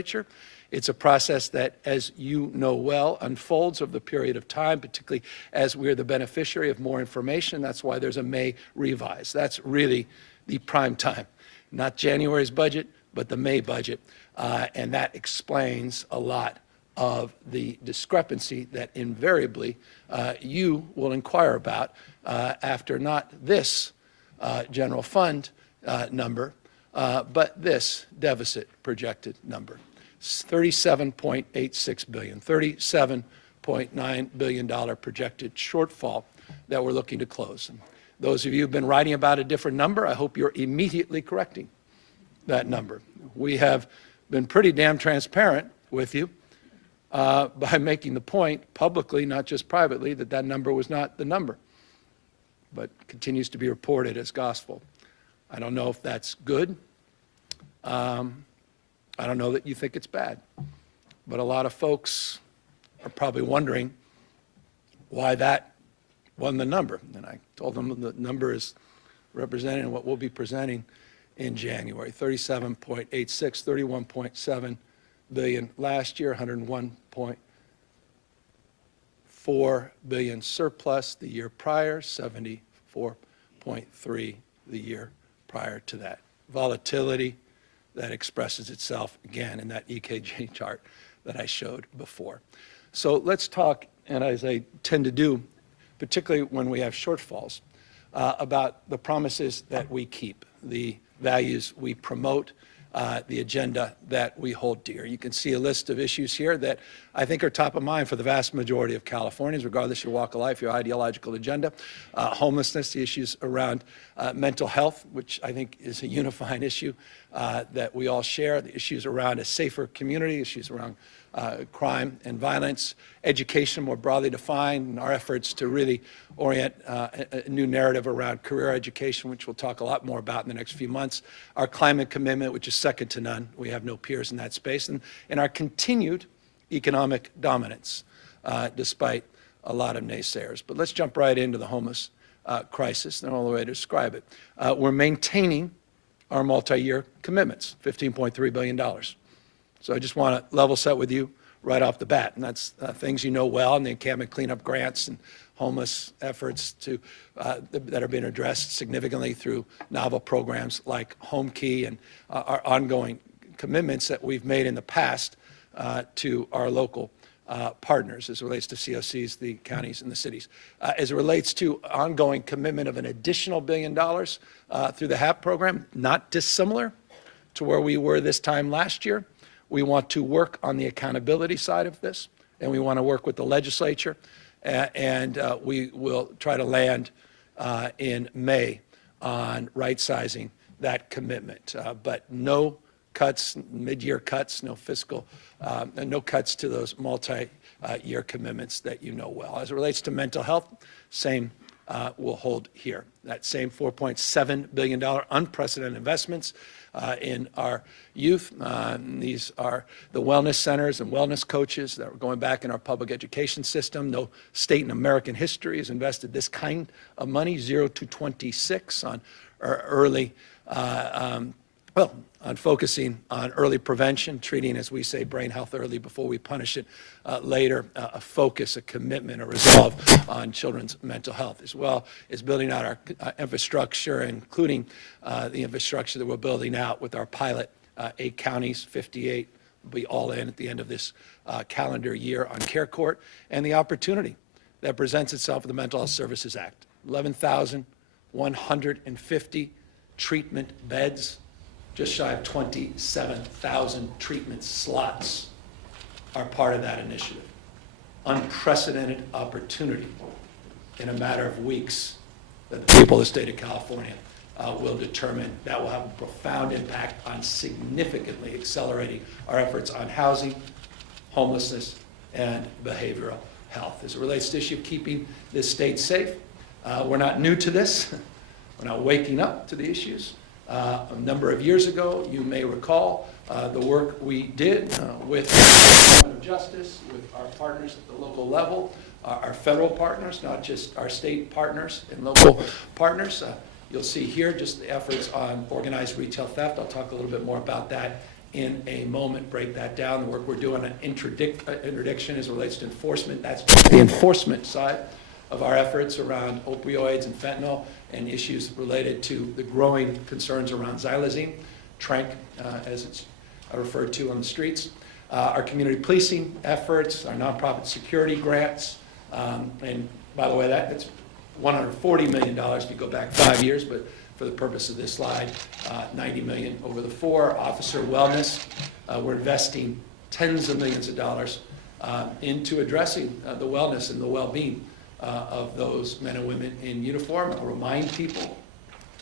legislature. It's a process that, as you know well, unfolds over the period of time, particularly as we're the beneficiary of more information. That's why there's a May revise. That's really the prime time, not January's budget, but the May budget. And that explains a lot of the discrepancy that invariably you will inquire about after not this general fund number, but this deficit projected number. $37.86 billion, $37.9 billion projected shortfall that we're looking to close. And those of you who've been writing about a different number, I hope you're immediately correcting that number. We have been pretty damn transparent with you by making the point publicly, not just privately, that that number was not the number, but continues to be reported as gospel. I don't know if that's good. I don't know that you think it's bad, but a lot of folks are probably wondering why that wasn't the number. And I told them the number is represented in what we'll be presenting in January. 37.86, 31.7 billion last year, 101.4 billion surplus the year prior, 74.3 the year prior to that. Volatility that expresses itself again in that EKG chart that I showed before. So let's talk, and as I tend to do, particularly when we have shortfalls, about the promises that we keep, the values we promote, the agenda that we hold dear. You can see a list of issues here that I think are top of mind for the vast majority of Californians, regardless of your walk of life, your ideological agenda. Homelessness, the issues around mental health, which I think is a unifying issue that we all share, the issues around a safer community, issues around crime and violence, education more broadly defined, and our efforts to really orient a new narrative around career education, which we'll talk a lot more about in the next few months, our climate commitment, which is second to none. We have no peers in that space, and our continued economic dominance, despite a lot of naysayers. But let's jump right into the homeless crisis, and all the way to describe it. We're maintaining our multi-year commitments, $15.3 billion. So I just want to level set with you right off the bat, and that's things you know well, and the encampment cleanup grants and homeless efforts that are being addressed significantly through novel programs like Home Key and our ongoing commitments that we've made in the past to our local partners as it relates to COCs, the counties, and the cities. As it relates to ongoing commitment of an additional $1 billion through the HAP program, not dissimilar to where we were this time last year. We want to work on the accountability side of this, and we want to work with the legislature, and we will try to land in May on right-sizing that commitment. But no cuts, mid-year cuts, no fiscal, no cuts to those multi-year commitments that you know well. As it relates to mental health, same will hold here. That same $4.7 billion unprecedented investments in our youth. These are the wellness centers and wellness coaches that are going back in our public education system. No state in American history has invested this kind of money, 0 to 26, on early, on focusing on early prevention, treating, as we say, brain health early before we punish it later, a focus, a commitment, a resolve on children's mental health, as well as building out our infrastructure, including the infrastructure that we're building out with our pilot 8 counties, 58 will be all in at the end of this calendar year on Care Court, and the opportunity that presents itself with the Mental Health Services Act. 11,150 treatment beds, just shy of 27,000 treatment slots are part of that initiative. Unprecedented opportunity in a matter of weeks that the people of the state of California will determine that will have a profound impact on significantly accelerating our efforts on housing, homelessness, and behavioral health. As it relates to the issue of keeping this state safe, we're not new to this. We're not waking up to the issues. A number of years ago, you may recall the work we did with the Department of Justice, with our partners at the local level, our federal partners, not just our state partners and local partners. You'll see here just the efforts on organized retail theft. I'll talk a little bit more about that in a moment break that down. The work we're doing on interdiction as it relates to enforcement. That's the enforcement side of our efforts around opioids and fentanyl and issues related to the growing concerns around xylazine, tranq, as it's referred to on the streets. Our community policing efforts, our nonprofit security grants, and by the way, that's $140 million if you go back 5 years, but for the purpose of this slide, $90 million over the 4. Officer wellness, we're investing tens of millions of dollars into addressing the wellness and the well-being of those men and women in uniform. I'll remind people,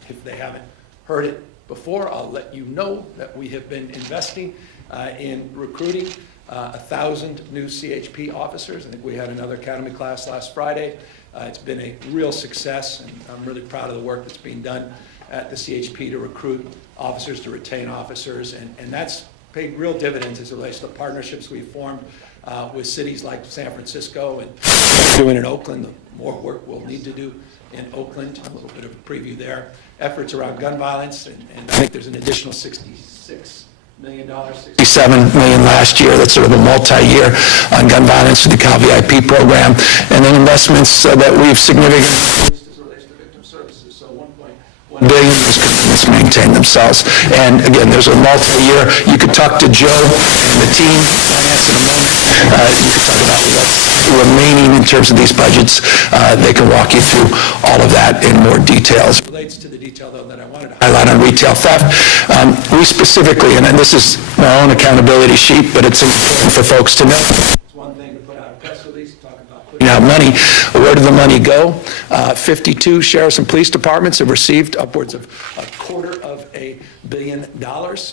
if they haven't heard it before, I'll let you know that we have been investing in recruiting 1,000 new CHP officers. I think we had another academy class last Friday. It's been a real success, and I'm really proud of the work that's being done at the CHP to recruit officers, to retain officers, and that's paid real dividends as it relates to the partnerships we've formed with cities like San Francisco and doing in Oakland. The more work we'll need to do in Oakland, a little bit of a preview there. Efforts around gun violence, and I think there's an additional $66 million, $67 million last year. That's sort of a multi-year on gun violence through the Cal VIP program, and then investments that we've significantly increased as it relates to victim services. So $1.1 billion those commitments maintain themselves. And again, there's a multi-year. You could talk to Joe and the team, finance in a moment. You could talk about what's remaining in terms of these budgets. They can walk you through all of that in more details. It relates to the detail, though, that I wanted to highlight on retail theft. We specifically, and this is my own accountability sheet, but it's important for folks to know. It's one thing to put out a press release, talk about putting out money. Where did the money go? 52 sheriffs and police departments have received upwards of $250 million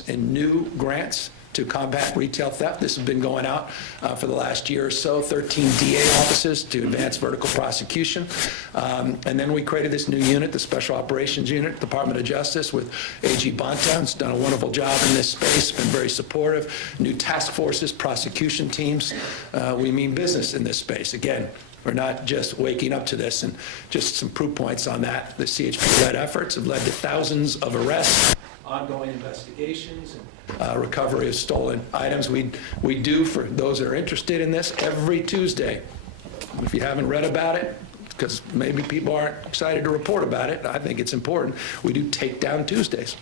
in new grants to combat retail theft. This has been going out for the last year or so. 13 DA offices to advance vertical prosecution. And then we created this new unit, the Special Operations Unit, Department of Justice, with AG Bonta. It's done a wonderful job in this space, been very supportive. New task forces, prosecution teams. We mean business in this space. Again, we're not just waking up to this, and just some proof points on that. The CHP-led efforts have led to thousands of arrests, ongoing investigations, and recovery of stolen items. We do, for those that are interested in this, every Tuesday. If you haven't read about it, because maybe people aren't excited to report about it, I think it's important, we do Takedown Tuesdays.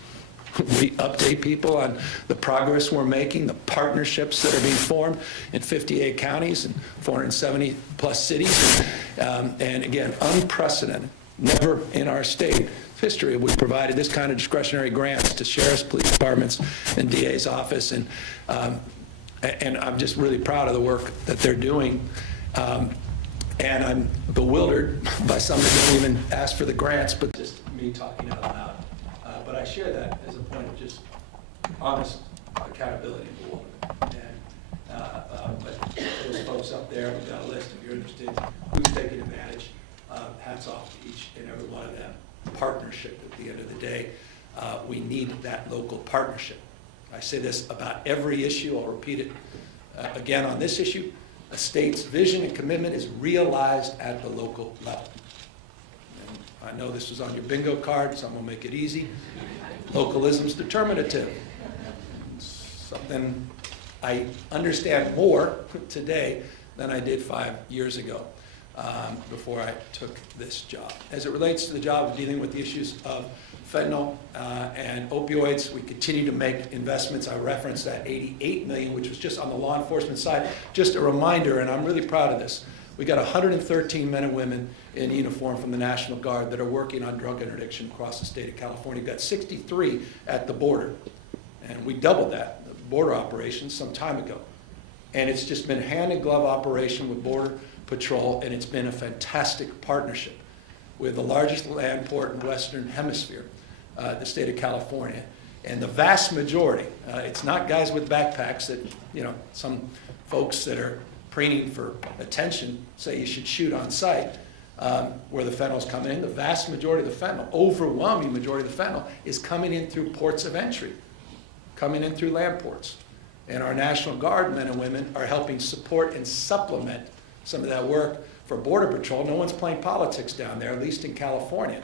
We update people on the progress we're making, the partnerships that are being formed in 58 counties and 470 plus cities. And again, unprecedented. Never in our state history have we provided this kind of discretionary grants to sheriffs, police departments, and DA's office. And I'm just really proud of the work that they're doing. And I'm bewildered by some that don't even ask for the grants, but just me talking out loud. But I share that as a point of just honest accountability and bewilderment. And but those folks up there, we've got a list if you're interested, who's taking advantage. Hats off to each and every one of them. Partnership at the end of the day. We need that local partnership. I say this about every issue. I'll repeat it again on this issue. A state's vision and commitment is realized at the local level. And I know this was on your bingo card, so I'm going to make it easy. Localism is determinative. It's something I understand more today than I did 5 years ago. Before I took this job. As it relates to the job of dealing with the issues of fentanyl and opioids, we continue to make investments. I referenced that $88 million, which was just on the law enforcement side. Just a reminder, and I'm really proud of this, we got 113 men and women in uniform from the National Guard that are working on drug interdiction across the state of California. We've got 63 at the border, and we doubled that, the border operations, some time ago. And it's just been a hand-in-glove operation with Border Patrol, and it's been a fantastic partnership. We have the largest land port in the Western Hemisphere, the state of California. And the vast majority, it's not guys with backpacks that, some folks that are preening for attention say you should shoot on site where the fentanyl's coming in. The vast majority of the fentanyl, overwhelming majority of the fentanyl, is coming in through ports of entry, coming in through land ports. And our National Guard men and women are helping support and supplement some of that work for Border Patrol. No one's playing politics down there, at least in California.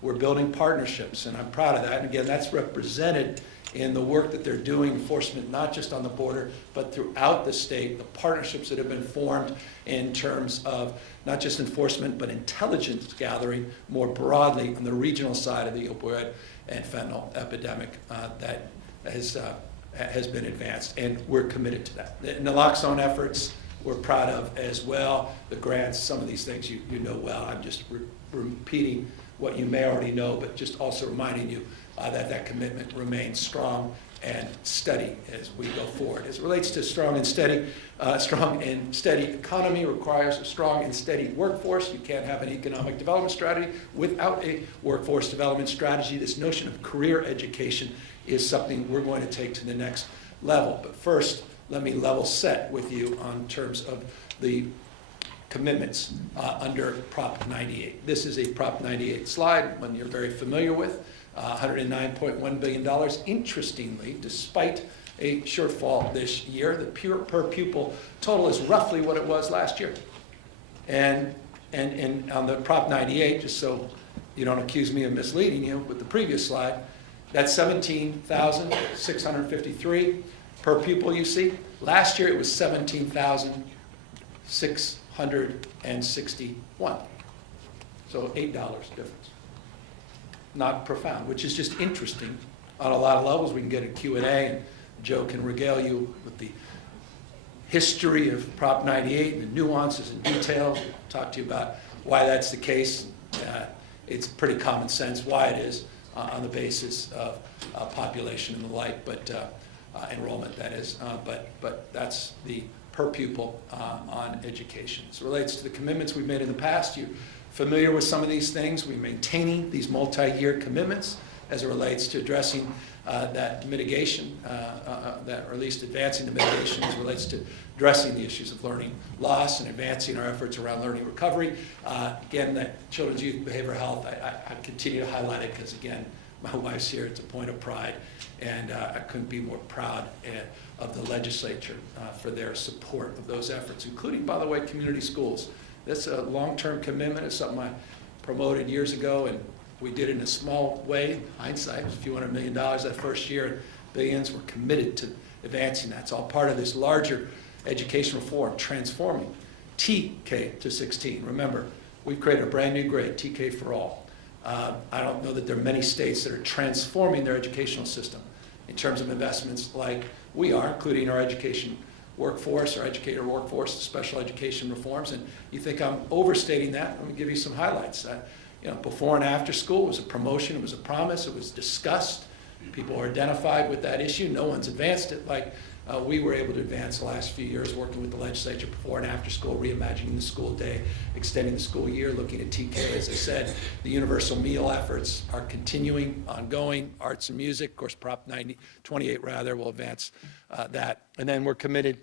We're building partnerships, and I'm proud of that. And again, that's represented in the work that they're doing, enforcement not just on the border, but throughout the state, the partnerships that have been formed in terms of not just enforcement, but intelligence gathering more broadly on the regional side of the opioid and fentanyl epidemic that has been advanced, and we're committed to that. The naloxone efforts we're proud of as well. The grants, some of these things you know well. I'm just repeating what you may already know, but just also reminding you that commitment remains strong and steady as we go forward. As it relates to strong and steady economy requires a strong and steady workforce. You can't have an economic development strategy without a workforce development strategy. This notion of career education is something we're going to take to the next level. But first, let me level set with you on terms of the commitments under Prop 98. This is a Prop 98 slide, one you're very familiar with, $109.1 billion. Interestingly, despite a shortfall this year, the per pupil total is roughly what it was last year. And on the Prop 98, just so you don't accuse me of misleading you with the previous slide, that's 17,653 per pupil, you see. Last year it was 17,661. So $8 difference. Not profound, which is just interesting on a lot of levels. We can get a Q&A, and Joe can regale you with the history of Prop 98 and the nuances and details, talk to you about why that's the case. It's pretty common sense why it is on the basis of population and the like, but enrollment, that is. But that's the per pupil on education. As it relates to the commitments we've made in the past, you're familiar with some of these things. We're maintaining these multi-year commitments as it relates to addressing that mitigation, or at least advancing the mitigation as it relates to addressing the issues of learning loss and advancing our efforts around learning recovery. Again, that children's youth behavioral health, I continue to highlight it because, again, my wife's here. It's a point of pride, and I couldn't be more proud of the legislature for their support of those efforts, including, by the way, community schools. That's a long-term commitment. It's something I promoted years ago, and we did it in a small way. In hindsight, it was a few $100 million that first year, and billions. We're committed to advancing that. It's all part of this larger education reform, transforming TK to 16. Remember, we've created a brand new grade, TK for all. I don't know that there are many states that are transforming their educational system in terms of investments like we are, including our education workforce, our educator workforce, special education reforms. And you think I'm overstating that? Let me give you some highlights. Before and after school was a promotion, it was a promise, it was discussed. People were identified with that issue. No one's advanced it like we were able to advance the last few years, working with the legislature before and after school, reimagining the school day, extending the school year, looking at TK. As I said, the universal meal efforts are continuing, ongoing. Arts and music, of course, Prop 28 will advance that. And then we're committed,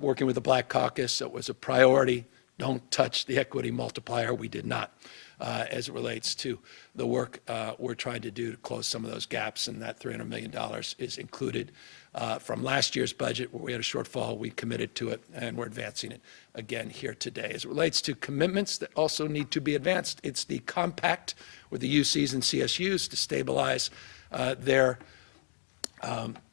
working with the Black Caucus. It was a priority. Don't touch the equity multiplier. We did not. As it relates to the work we're trying to do to close some of those gaps, and that $300 million is included from last year's budget where we had a shortfall. We committed to it, and we're advancing it again here today. As it relates to commitments that also need to be advanced, it's the compact with the UCs and CSUs to stabilize their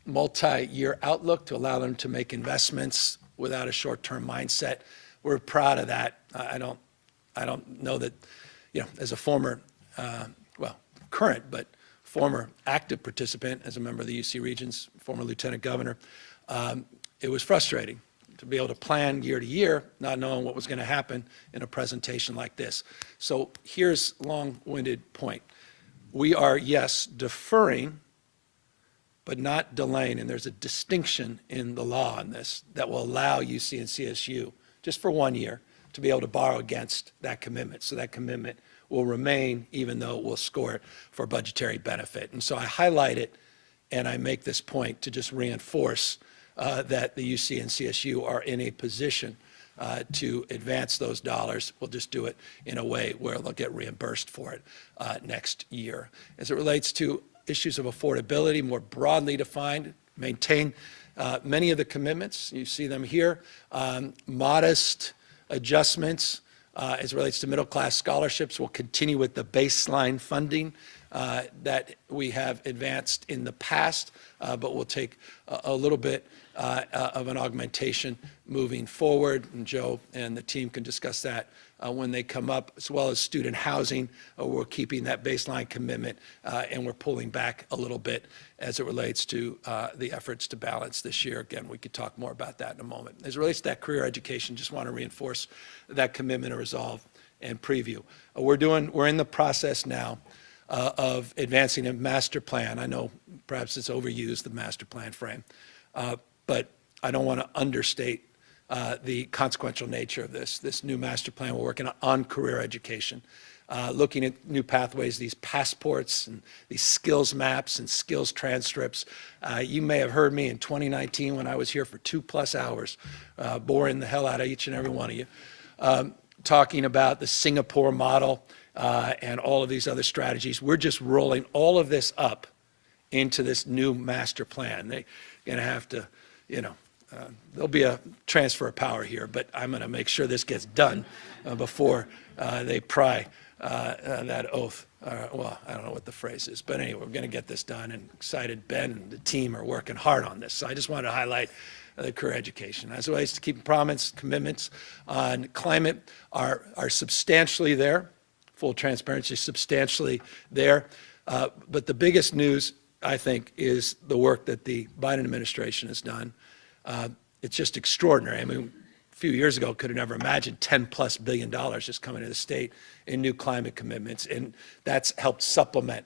multi-year outlook, to allow them to make investments without a short-term mindset. We're proud of that. I don't know that, as a former, current, but former active participant as a member of the UC Regents, former lieutenant governor, it was frustrating to be able to plan year to year, not knowing what was going to happen in a presentation like this. So here's long-winded point. We are, yes, deferring, but not delaying, and there's a distinction in the law on this that will allow UC and CSU, just for 1 year, to be able to borrow against that commitment. So that commitment will remain, even though we'll score it for budgetary benefit. And so I highlight it, and I make this point to just reinforce that the UC and CSU are in a position to advance those dollars. We'll just do it in a way where they'll get reimbursed for it next year. As it relates to issues of affordability, more broadly defined, maintain many of the commitments. You see them here. Modest adjustments as it relates to middle-class scholarships. We'll continue with the baseline funding that we have advanced in the past, but will take a little bit of an augmentation moving forward. And Joe and the team can discuss that when they come up, as well as student housing. We're keeping that baseline commitment, and we're pulling back a little bit as it relates to the efforts to balance this year. Again, we could talk more about that in a moment. As it relates to that career education, just want to reinforce that commitment of resolve and preview. We're in the process now of advancing a master plan. I know perhaps it's overused, the master plan frame, but I don't want to understate the consequential nature of this new master plan. We're working on career education, looking at new pathways, these passports and these skills maps and skills transcripts. You may have heard me in 2019 when I was here for 2+ hours, boring the hell out of each and every one of you, talking about the Singapore model and all of these other strategies. We're just rolling all of this up into this new master plan. They're going to have to, there'll be a transfer of power here, but I'm going to make sure this gets done before they pry that oath. Well, I don't know what the phrase is, but anyway, we're going to get this done, and excited Ben and the team are working hard on this. So I just wanted to highlight the career education. As it relates to keeping commitments on climate are substantially there. Full transparency, substantially there. But the biggest news, I think, is the work that the Biden administration has done. It's just extraordinary. I mean, a few years ago, could have never imagined $10+ billion just coming to the state in new climate commitments, and that's helped supplement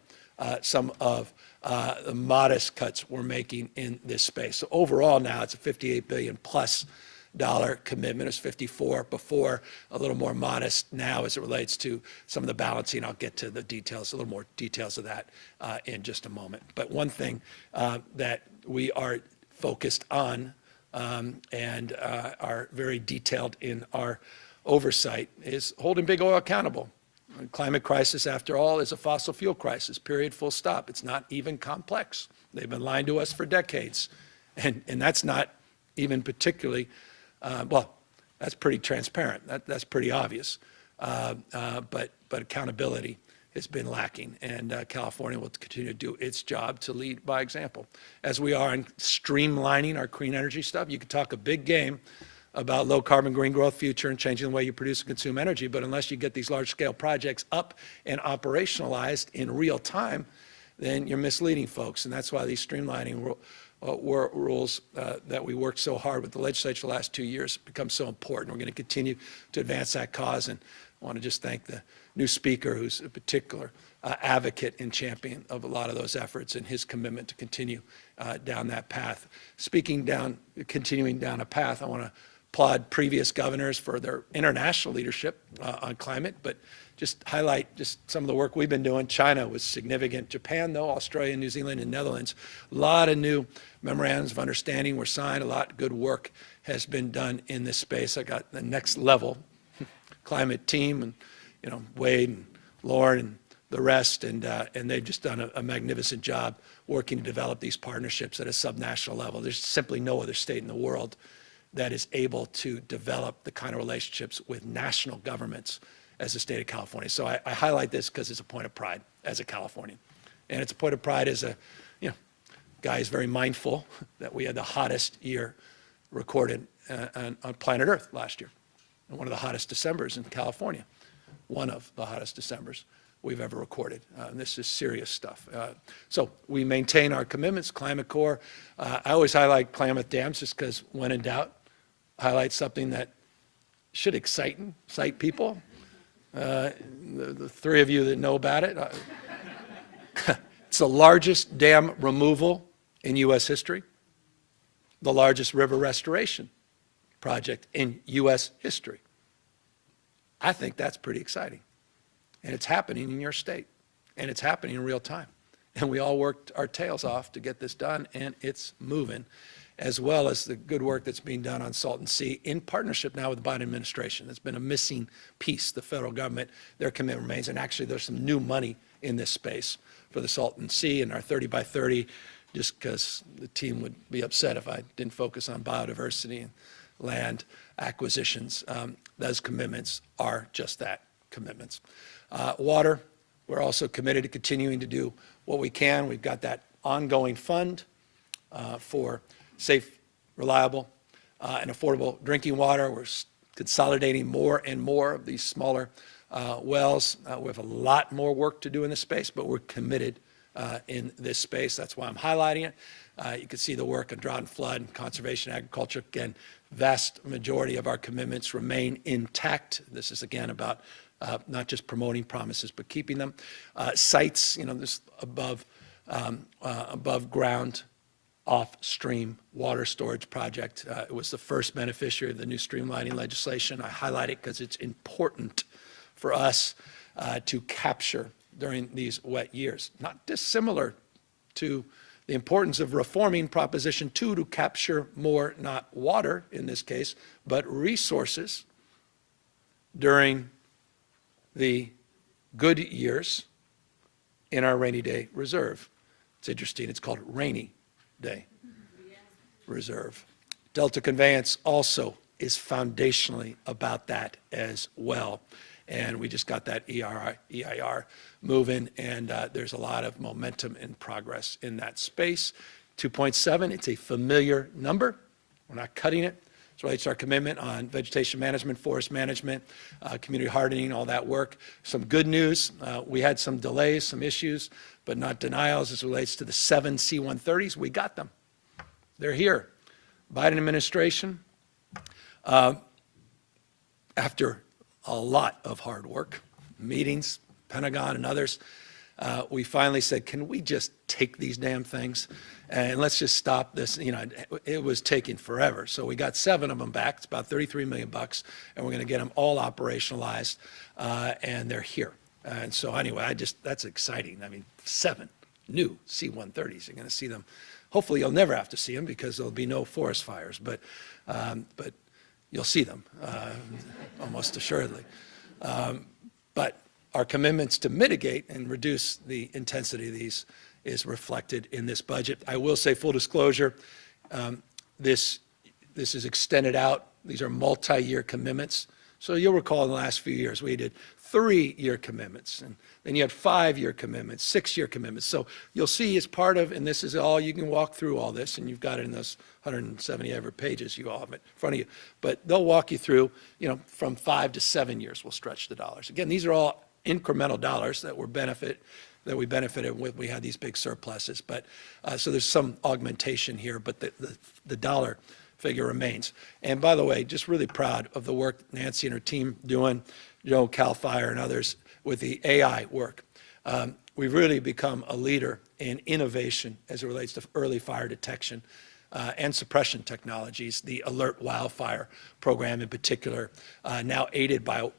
some of the modest cuts we're making in this space. So overall now, it's a $58 billion+ commitment. It was 54 before, a little more modest now as it relates to some of the balancing. I'll get to the details, a little more details of that in just a moment. But one thing that we are focused on and are very detailed in our oversight is holding big oil accountable. The climate crisis, after all, is a fossil fuel crisis, period, full stop. It's not even complex. They've been lying to us for decades. And that's not even particularly well, that's pretty transparent. That's pretty obvious. But accountability has been lacking, and California will continue to do its job to lead by example. As we are in streamlining our clean energy stuff, you could talk a big game about low carbon green growth future and changing the way you produce and consume energy, but unless you get these large scale projects up and operationalized in real time, then you're misleading folks. And that's why these streamlining rules that we worked so hard with the legislature the last 2 years become so important. We're going to continue to advance that cause, and I want to just thank the new speaker, who's a particular advocate and champion of a lot of those efforts, and his commitment to continue down that path. Continuing down a path, I want to applaud previous governors for their international leadership on climate, but just highlight just some of the work we've been doing. China was significant. Japan, though, Australia, New Zealand, and Netherlands. A lot of new memorandums of understanding were signed. A lot of good work has been done in this space. I got the next level climate team, and Wade and Lauren and the rest, and they've just done a magnificent job working to develop these partnerships at a subnational level. There's simply no other state in the world that is able to develop the kind of relationships with national governments as the state of California. So I highlight this because it's a point of pride as a Californian. And it's a point of pride as a guy who's very mindful that we had the hottest year recorded on planet Earth last year, and one of the hottest Decembers in California, one of the hottest Decembers we've ever recorded. This is serious stuff. So we maintain our commitments, Climate Corps. I always highlight Klamath Dams just because when in doubt, highlight something that should excite people. The three of you that know about it, it's the largest dam removal in U.S. history, the largest river restoration project in U.S. history. I think that's pretty exciting. And it's happening in your state, and it's happening in real time. And we all worked our tails off to get this done, and it's moving, as well as the good work that's being done on Salton Sea in partnership now with the Biden administration. It's been a missing piece, the federal government, their commitment remains, and actually there's some new money in this space for the Salton Sea and our 30 by 30, just because the team would be upset if I didn't focus on biodiversity and land acquisitions. Those commitments are just that, commitments. Water, We're also committed to continuing to do what we can. We've got that ongoing fund for safe, reliable, and affordable drinking water. We're consolidating more and more of these smaller wells. We have a lot more work to do in this space, but we're committed in this space. That's why I'm highlighting it. You can see the work on drought and flood, conservation, agriculture. Again, vast majority of our commitments remain intact. This is, again, about not just promoting promises, but keeping them. Sites, this above ground, off-stream water storage project. It was the first beneficiary of the new streamlining legislation. I highlight it because it's important for us to capture during these wet years. Not dissimilar to the importance of reforming Proposition 2 to capture more, not water in this case, but resources during the good years in our rainy day reserve. It's interesting, it's called Rainy Day Reserve. Delta Conveyance also is foundationally about that as well. And we just got that EIR moving, and there's a lot of momentum and progress in that space. 2.7, it's a familiar number. We're not cutting it. It relates to our commitment on vegetation management, forest management, community hardening, all that work. Some good news, we had some delays, some issues, but not denials as it relates to the 7 C-130s. We got them. They're here. Biden administration, after a lot of hard work, meetings, Pentagon and others, we finally said, can we just take these damn things and let's just stop this? It was taking forever. So we got 7 of them back. It's about $33 million, and we're going to get them all operationalized, and they're here. And so anyway, that's exciting. I mean, 7 new C-130s. You're going to see them. Hopefully you'll never have to see them because there'll be no forest fires, but you'll see them, almost assuredly. But our commitments to mitigate and reduce the intensity of these is reflected in this budget. I will say, full disclosure, this is extended out. These are multi-year commitments. So you'll recall in the last few years, we did 3-year commitments, and then you had 5-year commitments, 6-year commitments. So you'll see as part of, and this is all, you can walk through all this, and you've got it in those 170 ever pages, you all have it in front of you. But they'll walk you through, from 5 to 7 years we'll stretch the dollars. Again, these are all incremental dollars that we benefited with. We had these big surpluses, but so there's some augmentation here, but the dollar figure remains. And by the way, just really proud of the work Nancy and her team doing, Joe, CAL FIRE and others with the AI work. We've really become a leader in innovation as it relates to early fire detection and suppression technologies. The Alert Wildfire program in particular, now aided by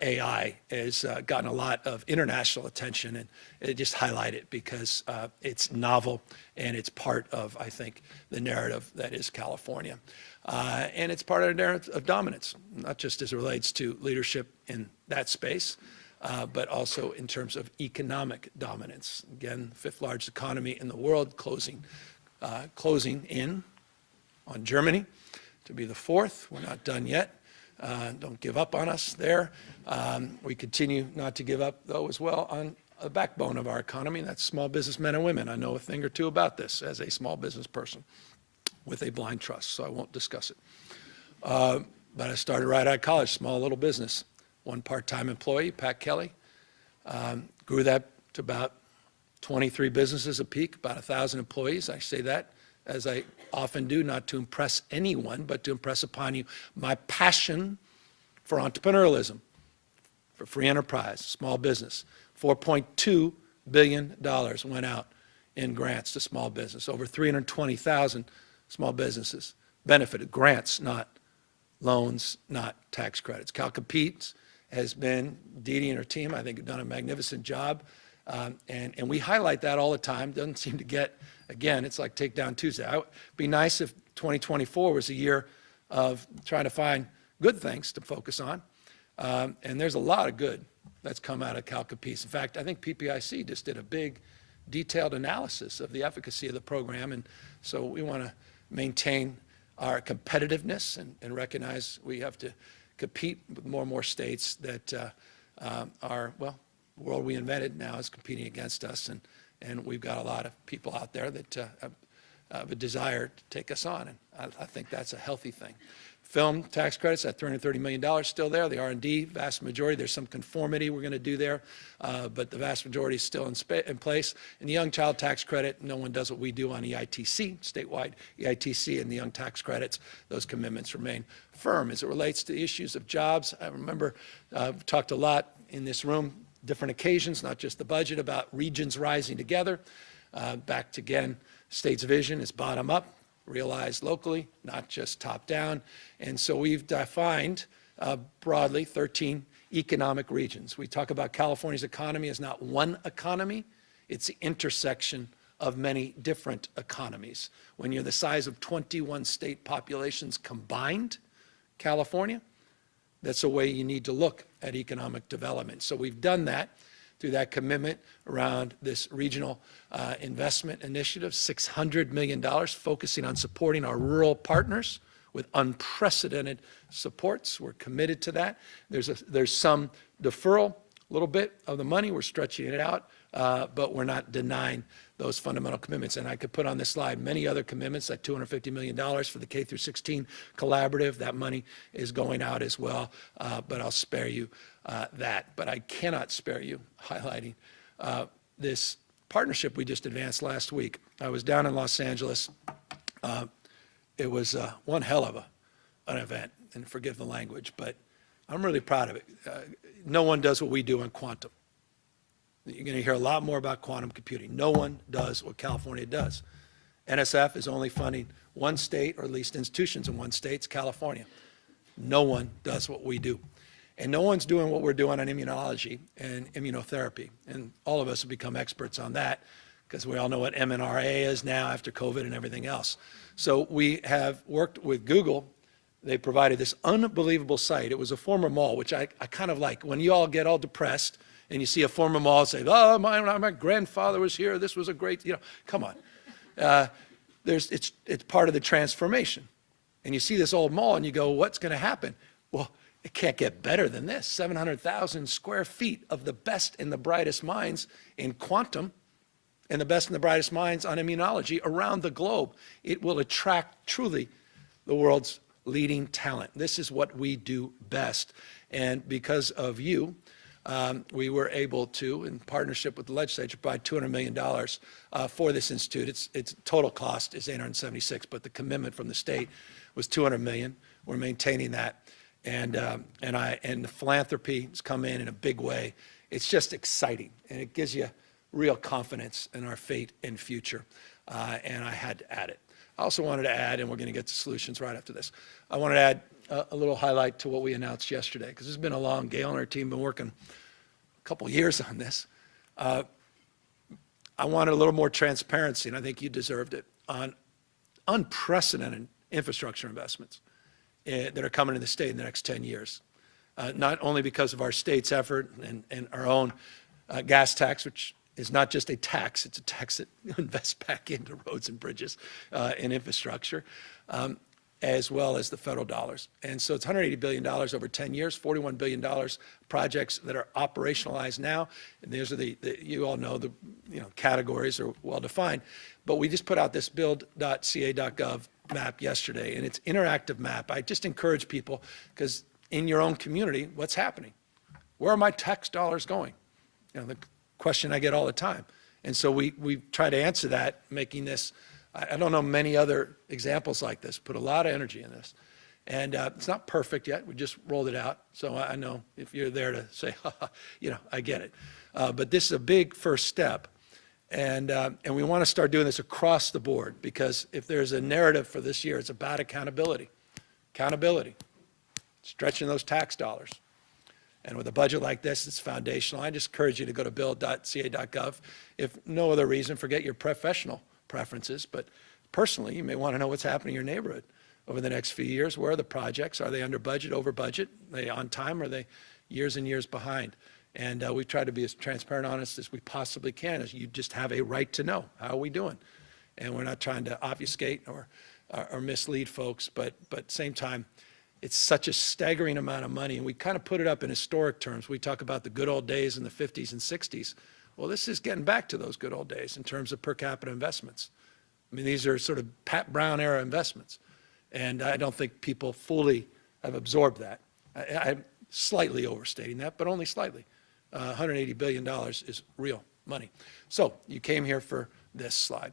AI, has gotten a lot of international attention, and it just highlight it because it's novel and it's part of, I think, the narrative that is California. And it's part of the narrative of dominance, not just as it relates to leadership in that space, but also in terms of economic dominance. Again, 5th largest economy in the world, closing in on Germany to be the 4th. We're not done yet. Don't give up on us there. We continue not to give up, though, as well, on the backbone of our economy, and that's small business men and women. I know a thing or two about this as a small business person with a blind trust, so I won't discuss it. But I started right out of college, small little business. One part-time employee, Pat Kelly, grew that to about 23 businesses a peak, about 1,000 employees. I say that, as I often do, not to impress anyone, but to impress upon you my passion for entrepreneurialism, for free enterprise, small business. $4.2 billion went out in grants to small business. Over 320,000 small businesses benefited. Grants, not loans, not tax credits. Cal Competes has been, Dee Dee and her team, I think, have done a magnificent job. And we highlight that all the time. Doesn't seem to get, again, it's like Take Down Tuesday. It'd be nice if 2024 was a year of trying to find good things to focus on. And there's a lot of good that's come out of Cal Competes. In fact, I think PPIC just did a big, detailed analysis of the efficacy of the program. And so we want to maintain our competitiveness and recognize we have to compete with more and more states that are, well, world we invented now is competing against us, and we've got a lot of people out there that have a desire to take us on, and I think that's a healthy thing. Film tax credits at $330 million still there. The R&D, vast majority, there's some conformity we're going to do there, but the vast majority is still in place. And the young child tax credit, no one does what we do on EITC, statewide EITC and the young tax credits. Those commitments remain firm. As it relates to issues of jobs, I remember I've talked a lot in this room, different occasions, not just the budget, about regions rising together. Back to, again, state's vision is bottom up, realized locally, not just top down. And so we've defined broadly 13 economic regions. We talk about California's economy as not one economy, it's the intersection of many different economies. When you're the size of 21 state populations combined, California, that's the way you need to look at economic development. So we've done that through that commitment around this regional investment initiative, $600 million, focusing on supporting our rural partners with unprecedented supports. We're committed to that. There's some deferral, a little bit of the money. We're stretching it out, but we're not denying those fundamental commitments. And I could put on this slide many other commitments, like $250 million for the K through 16 collaborative. That money is going out as well, but I'll spare you that. But I cannot spare you highlighting this partnership we just advanced last week. I was down in Los Angeles. It was one hell of an event, and forgive the language, but I'm really proud of it. No one does what we do in quantum. You're going to hear a lot more about quantum computing. No one does what California does. NSF is only funding one state, or at least institutions in one state, it's California. No one does what we do. And no one's doing what we're doing on immunology and immunotherapy. And all of us have become experts on that because we all know what mRNA is now after COVID and everything else. So we have worked with Google. They provided this unbelievable site. It was a former mall, which I kind of like. When you all get all depressed and you see a former mall say, oh, my grandfather was here, this was a great, come on. It's part of the transformation. And you see this old mall and you go, what's going to happen? Well, it can't get better than this. 700,000 square feet of the best and the brightest minds in quantum and the best and the brightest minds on immunology around the globe. It will attract truly the world's leading talent. This is what we do best. And because of you, we were able to, in partnership with the legislature, provide $200 million for this institute. Its total cost is $876, but the commitment from the state was $200 million. We're maintaining that. And the philanthropy has come in a big way. It's just exciting, and it gives you real confidence in our fate and future. And I had to add it. I also wanted to add, and we're going to get to solutions right after this, I wanted to add a little highlight to what we announced yesterday, because it's been a long, Gail and her team have been working a couple years on this. I wanted a little more transparency, and I think you deserved it, on unprecedented infrastructure investments that are coming to the state in the next 10 years. Not only because of our state's effort and our own gas tax, which is not just a tax, it's a tax that invests back into roads and bridges and infrastructure, as well as the federal dollars. And so it's $180 billion over 10 years, $41 billion projects that are operationalized now. And these are you all know the categories are well defined. But we just put out this build.ca.gov map yesterday, and it's interactive map. I just encourage people, because in your own community, what's happening? Where are my tax dollars going? The question I get all the time. And so we try to answer that, making this, I don't know many other examples like this, put a lot of energy in this. And it's not perfect yet, we just rolled it out. So I know if you're there to say, I get it. But this is a big first step. And we want to start doing this across the board, because if there's a narrative for this year, it's about accountability. Accountability, stretching those tax dollars. And with a budget like this, it's foundational. I just encourage you to go to build.ca.gov. If no other reason, forget your professional preferences, but personally, you may want to know what's happening in your neighborhood over the next few years. Where are the projects? Are they under budget, over budget? Are they on time? Or are they years and years behind? And we've tried to be as transparent and honest as we possibly can, as you just have a right to know. How are we doing? And we're not trying to obfuscate or mislead folks, but at the same time, It's such a staggering amount of money, and we kind of put it up in historic terms. We talk about the good old days in the 50s and 60s. Well, this is getting back to those good old days in terms of per capita investments. I mean, these are sort of Pat Brown era investments, and I don't think people fully have absorbed that. I'm slightly overstating that, but only slightly. $180 billion is real money. So you came here for this slide.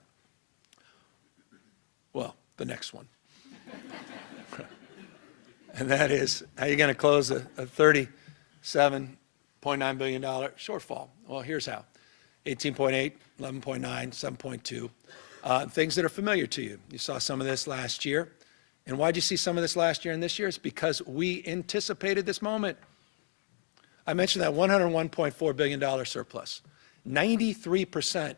Well, the next one. And that is, how are you going to close a $37.9 billion shortfall? Well, here's how. 18.8, 11.9, 7.2. Things that are familiar to you. You saw some of this last year. And why'd you see some of this last year and this year? It's because we anticipated this moment. I mentioned that $101.4 billion surplus. 93%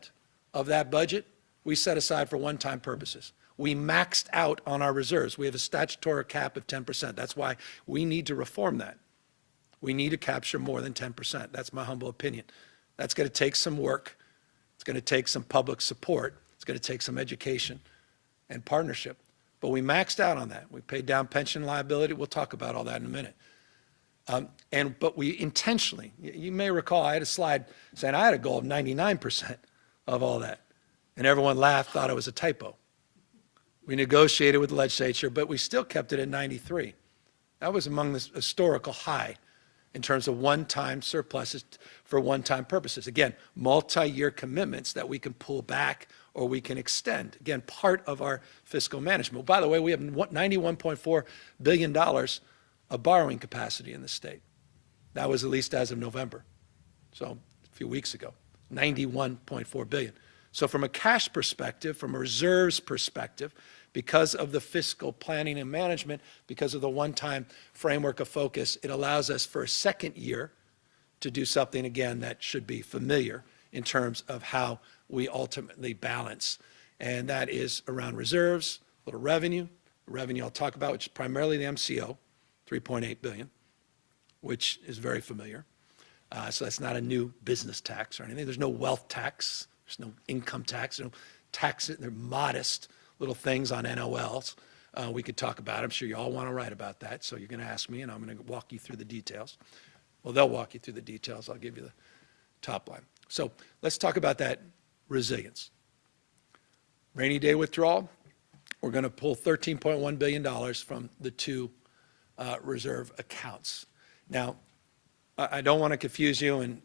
of that budget we set aside for one-time purposes. We maxed out on our reserves. We have a statutory cap of 10%. That's why we need to reform that. We need to capture more than 10%. That's my humble opinion. That's going to take some work. It's going to take some public support. It's going to take some education and partnership. But we maxed out on that. We paid down pension liability. We'll talk about all that in a minute. But we intentionally, you may recall, I had a slide saying I had a goal of 99% of all that. And everyone laughed, thought it was a typo. We negotiated with the legislature, but we still kept it at 93. That was among the historical high in terms of one-time surpluses for one-time purposes. Again, multi-year commitments that we can pull back or we can extend. Again, part of our fiscal management. By the way, we have $91.4 billion of borrowing capacity in the state. That was at least as of November, so a few weeks ago, $91.4 billion. So from a cash perspective, from a reserves perspective, because of the fiscal planning and management, because of the one-time framework of focus, it allows us for a second year to do something, again, that should be familiar in terms of how we ultimately balance. And that is around reserves, a little revenue. Revenue I'll talk about, which is primarily the MCO, $3.8 billion, which is very familiar. So that's not a new business tax or anything. There's no wealth tax. There's no income tax. No tax. They're modest little things on NOLs. We could talk about. I'm sure you all want to write about that. So you're going to ask me, and I'm going to walk you through the details. Well, they'll walk you through the details. I'll give you the top line. So let's talk about that resilience. Rainy day withdrawal. We're going to pull $13.1 billion from the two reserve accounts. Now, I don't want to confuse you, and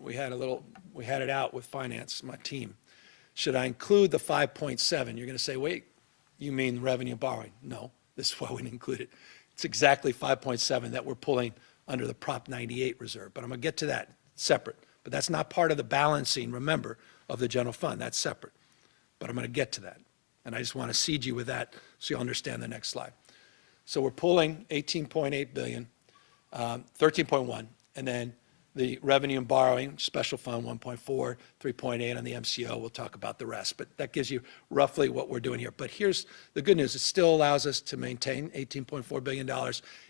we had it out with finance, my team. Should I include the 5.7? You're going to say, wait, you mean revenue borrowing? No, this is why we didn't include it. It's exactly 5.7 that we're pulling under the Prop 98 reserve, but I'm going to get to that separate. But that's not part of the balancing, remember, of the general fund. That's separate. But I'm going to get to that. And I just want to seed you with that so you'll understand the next slide. So we're pulling 18.8 billion, 13.1, and then the revenue and borrowing, special fund 1.4, 3.8 on the MCO. We'll talk about the rest, but that gives you roughly what we're doing here. But here's the good news. It still allows us to maintain $18.4 billion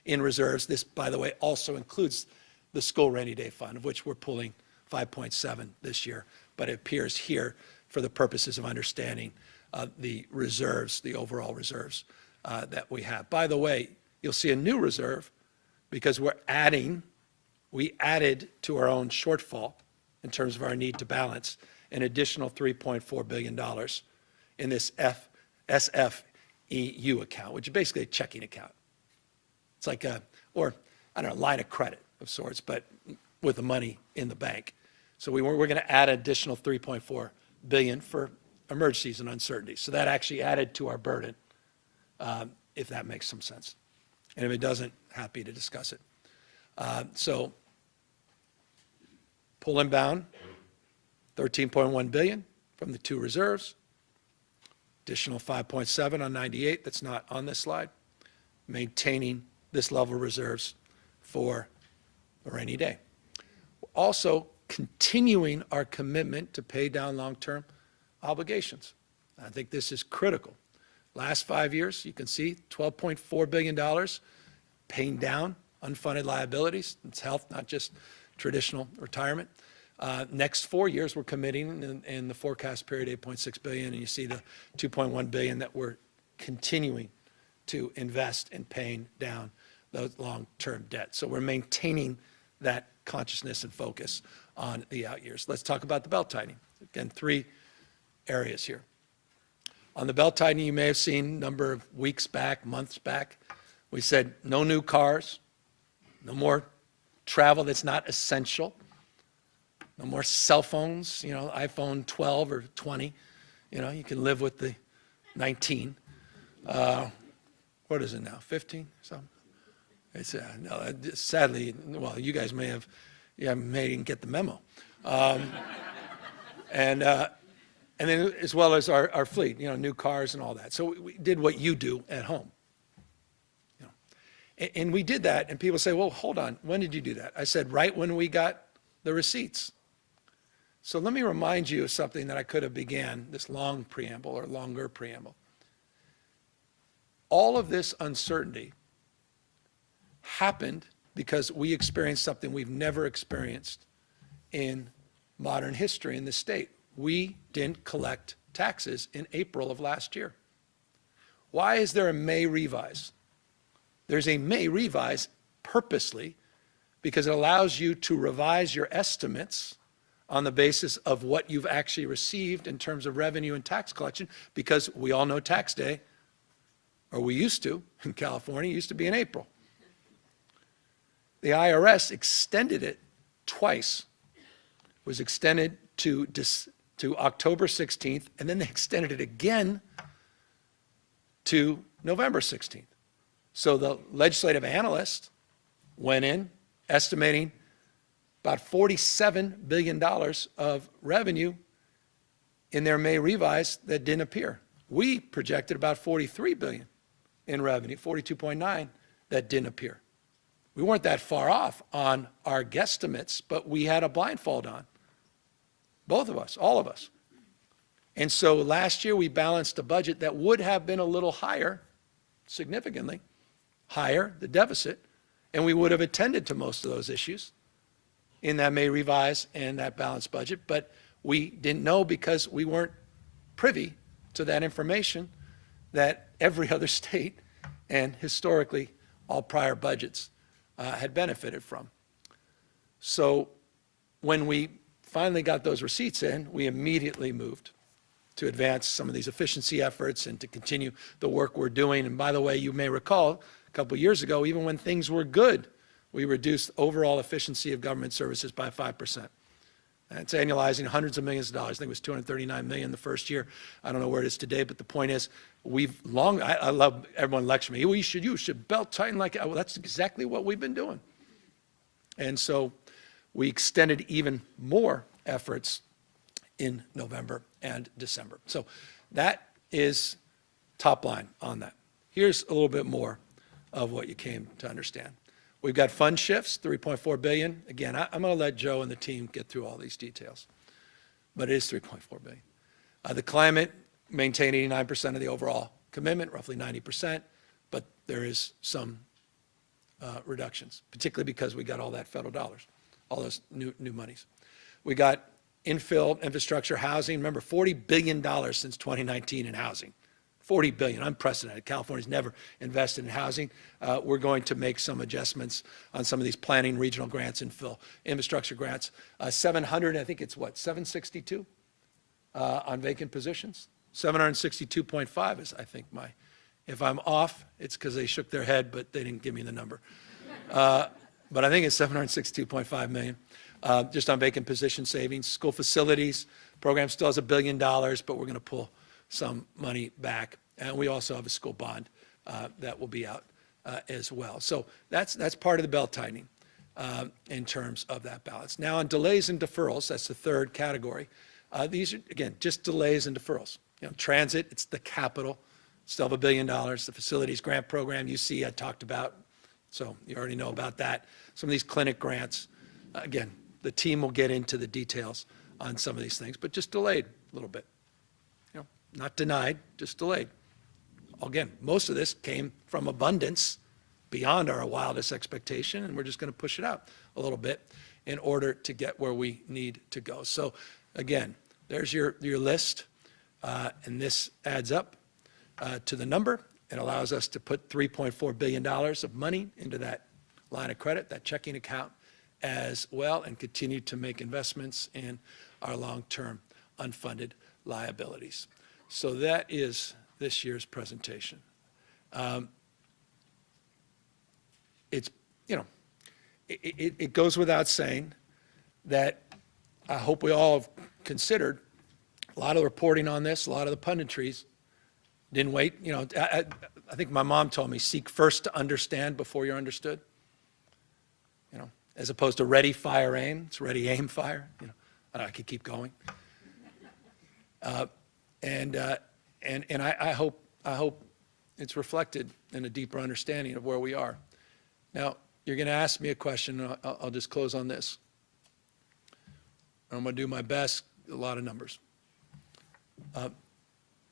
in reserves. This, by the way, also includes the school rainy day fund, of which we're pulling 5.7 this year, but it appears here for the purposes of understanding the reserves, the overall reserves that we have. By the way, you'll see a new reserve because we added to our own shortfall in terms of our need to balance an additional $3.4 billion in this SFEU account, which is basically a checking account. It's like line of credit of sorts, but with the money in the bank. So we're going to add an additional $3.4 billion for emergencies and uncertainties. So that actually added to our burden, if that makes some sense. And if it doesn't, happy to discuss it. So pull and bound, $13.1 billion from the two reserves, additional 5.7 on 98, that's not on this slide, maintaining this level of reserves for a rainy day. We're also continuing our commitment to pay down long-term obligations. I think this is critical. Last 5 years, you can see $12.4 billion paying down unfunded liabilities. It's health, not just traditional retirement. Next 4 years, we're committing in the forecast period $8.6 billion, and you see the $2.1 billion that we're continuing to invest in paying down those long-term debt. So we're maintaining that consciousness and focus on the out years. Let's talk about the belt tightening. Again, 3 areas here. On the belt tightening, you may have seen a number of weeks back, months back, we said no new cars, no more travel that's not essential, no more cell phones, iPhone 12 or 20. You can live with the 19. What is it now, 15 something? It's, no, sadly, well, you guys may didn't get the memo. And then as well as our fleet, new cars and all that. So we did what you do at home. And we did that, and people say, well, hold on, when did you do that? I said, right when we got the receipts. So let me remind you of something that I could have began this long preamble or longer preamble. All of this uncertainty happened because we experienced something we've never experienced in modern history in this state. We didn't collect taxes in April of last year. Why is there a May revise? There's a May revise purposely because it allows you to revise your estimates on the basis of what you've actually received in terms of revenue and tax collection, because we all know tax day, or we used to in California, used to be in April. The IRS extended it twice. It was extended to October 16th, and then they extended it again to November 16th. So the legislative analyst went in estimating about $47 billion of revenue in their May revise that didn't appear. We projected about $43 billion in revenue, 42.9 that didn't appear. We weren't that far off on our guesstimates, but we had a blindfold on. Both of us, all of us. And so last year we balanced a budget that would have been a little higher, significantly higher, the deficit, and we would have attended to most of those issues in that May revise and that balanced budget, but we didn't know because we weren't privy to that information that every other state and historically all prior budgets had benefited from. So when we finally got those receipts in, we immediately moved to advance some of these efficiency efforts and to continue the work we're doing. And by the way, you may recall a couple of years ago, even when things were good, we reduced overall efficiency of government services by 5%. And it's annualizing hundreds of millions of dollars. I think it was $239 million the first year. I don't know where it is today, but the point is, I love everyone lecturing me, you should belt tighten like, well, that's exactly what we've been doing. And so we extended even more efforts in November and December. So that is top line on that. Here's a little bit more of what you came to understand. We've got fund shifts, $3.4 billion. Again, I'm going to let Joe and the team get through all these details, but it is $3.4 billion. The climate, maintain 89% of the overall commitment, roughly 90%, but there is some reductions, particularly because we got all that federal dollars, all those new monies. We got infill infrastructure housing. Remember, $40 billion since 2019 in housing. $40 billion, unprecedented. California's never invested in housing. We're going to make some adjustments on some of these planning regional grants, infill infrastructure grants. 700, I think it's what, 762 on vacant positions? 762.5 is, I think, if I'm off, it's because they shook their head, but they didn't give me the number. But I think it's 762.5 million just on vacant position savings. School facilities program still has $1 billion, but we're going to pull some money back. And we also have a school bond that will be out as well. So that's part of the belt tightening in terms of that balance. Now on delays and deferrals, that's the third category. These are, again, just delays and deferrals. Transit, it's the capital, still have $1 billion. The facilities grant program you see I talked about, so you already know about that. Some of these clinic grants, again, the team will get into the details on some of these things, but just delayed a little bit. Not denied, just delayed. Again, most of this came from abundance beyond our wildest expectation, and we're just going to push it out a little bit in order to get where we need to go. So again, there's your list, and this adds up to the number, It allows us to put $3.4 billion of money into that line of credit, that checking account, as well, and continue to make investments in our long-term unfunded liabilities. So that is this year's presentation. It's, you know, it goes without saying that I hope we all have considered a lot of the reporting on this, a lot of the punditries didn't wait. You know, I think my mom told me, seek first to understand before you're understood. You know, as opposed to ready, fire, aim. It's ready, aim, fire. You know, I could keep going. And I hope it's reflected in a deeper understanding of where we are. Now, you're going to ask me a question, and I'll just close on this. I'm going to do my best, a lot of numbers.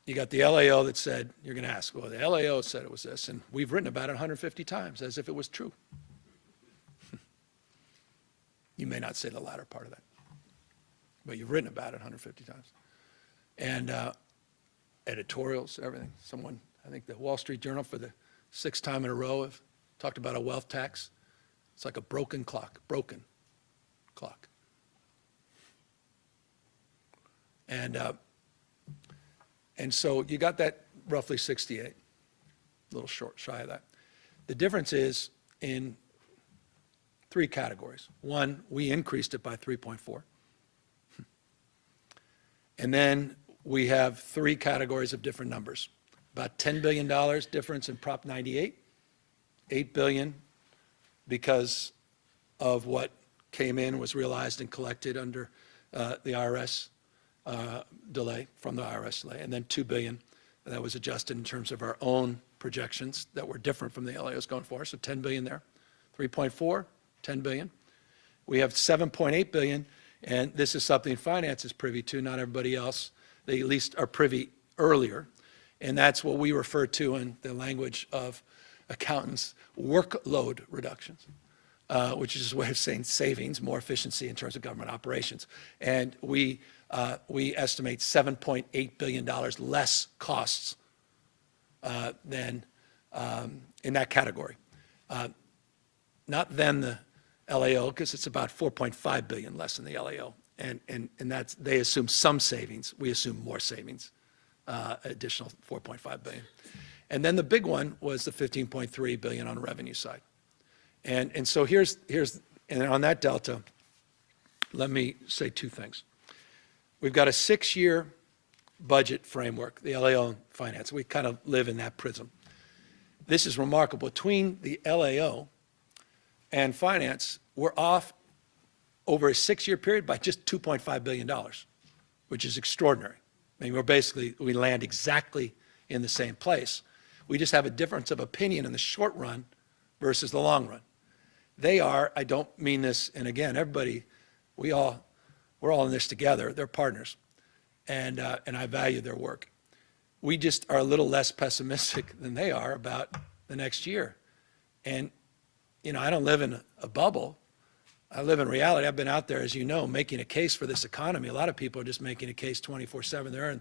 You got the LAO that said, you're going to ask, well, the LAO said it was this, and we've written about it 150 times as if it was true. You may not say the latter part of that, but you've written about it 150 times. And editorials, everything. Someone, I think the Wall Street Journal for the 6th time in a row have talked about a wealth tax. It's like a broken clock. And so you got that roughly 68, a little short, shy of that. The difference is in 3 categories. One, we increased it by 3.4. And then we have 3 categories of different numbers. About $10 billion difference in Prop 98, $8 billion because of what came in, was realized and collected under the IRS delay, from the IRS delay, and then $2 billion that was adjusted in terms of our own projections that were different from the LAOs going forward, so $10 billion there. 3.4, $10 billion. We have $7.8 billion, and this is something finance is privy to, not everybody else. They at least are privy earlier, and that's what we refer to in the language of accountants, workload reductions, which is a way of saying savings, more efficiency in terms of government operations. And we estimate $7.8 billion less costs than in that category. Not then the LAO, because it's about $4.5 billion less than the LAO. And that's, they assume some savings. We assume more savings, additional $4.5 billion. And then the big one was the $15.3 billion on the revenue side. And so here's, and on that delta, let me say 2 things. We've got a 6-year budget framework, the LAO finance. We kind of live in that prism. This is remarkable. Between the LAO and finance, we're off over a 6-year period by just $2.5 billion, which is extraordinary. I mean, we land exactly in the same place. We just have a difference of opinion in the short run versus the long run. They are, I don't mean this, and again, everybody, we're all in this together. They're partners, and I value their work. We just are a little less pessimistic than they are about the next year. And, you know, I don't live in a bubble. I live in reality. I've been out there, as you know, making a case for this economy. A lot of people are just making a case 24/7 there, and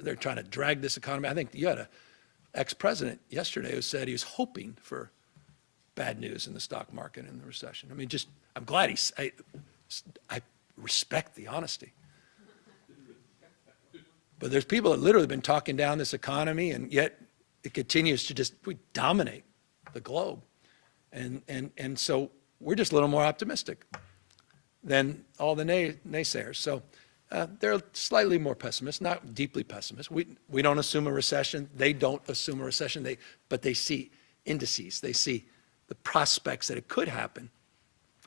they're trying to drag this economy. I think you had an ex-president yesterday who said he was hoping for bad news in the stock market and the recession. I mean, just, I'm glad I respect the honesty. But there's people that literally have been talking down this economy, and yet it continues to just, we dominate the globe. And so we're just a little more optimistic than all the naysayers. So they're slightly more pessimist, not deeply pessimist. We don't assume a recession. They don't assume a recession. But they see indices. They see the prospects that it could happen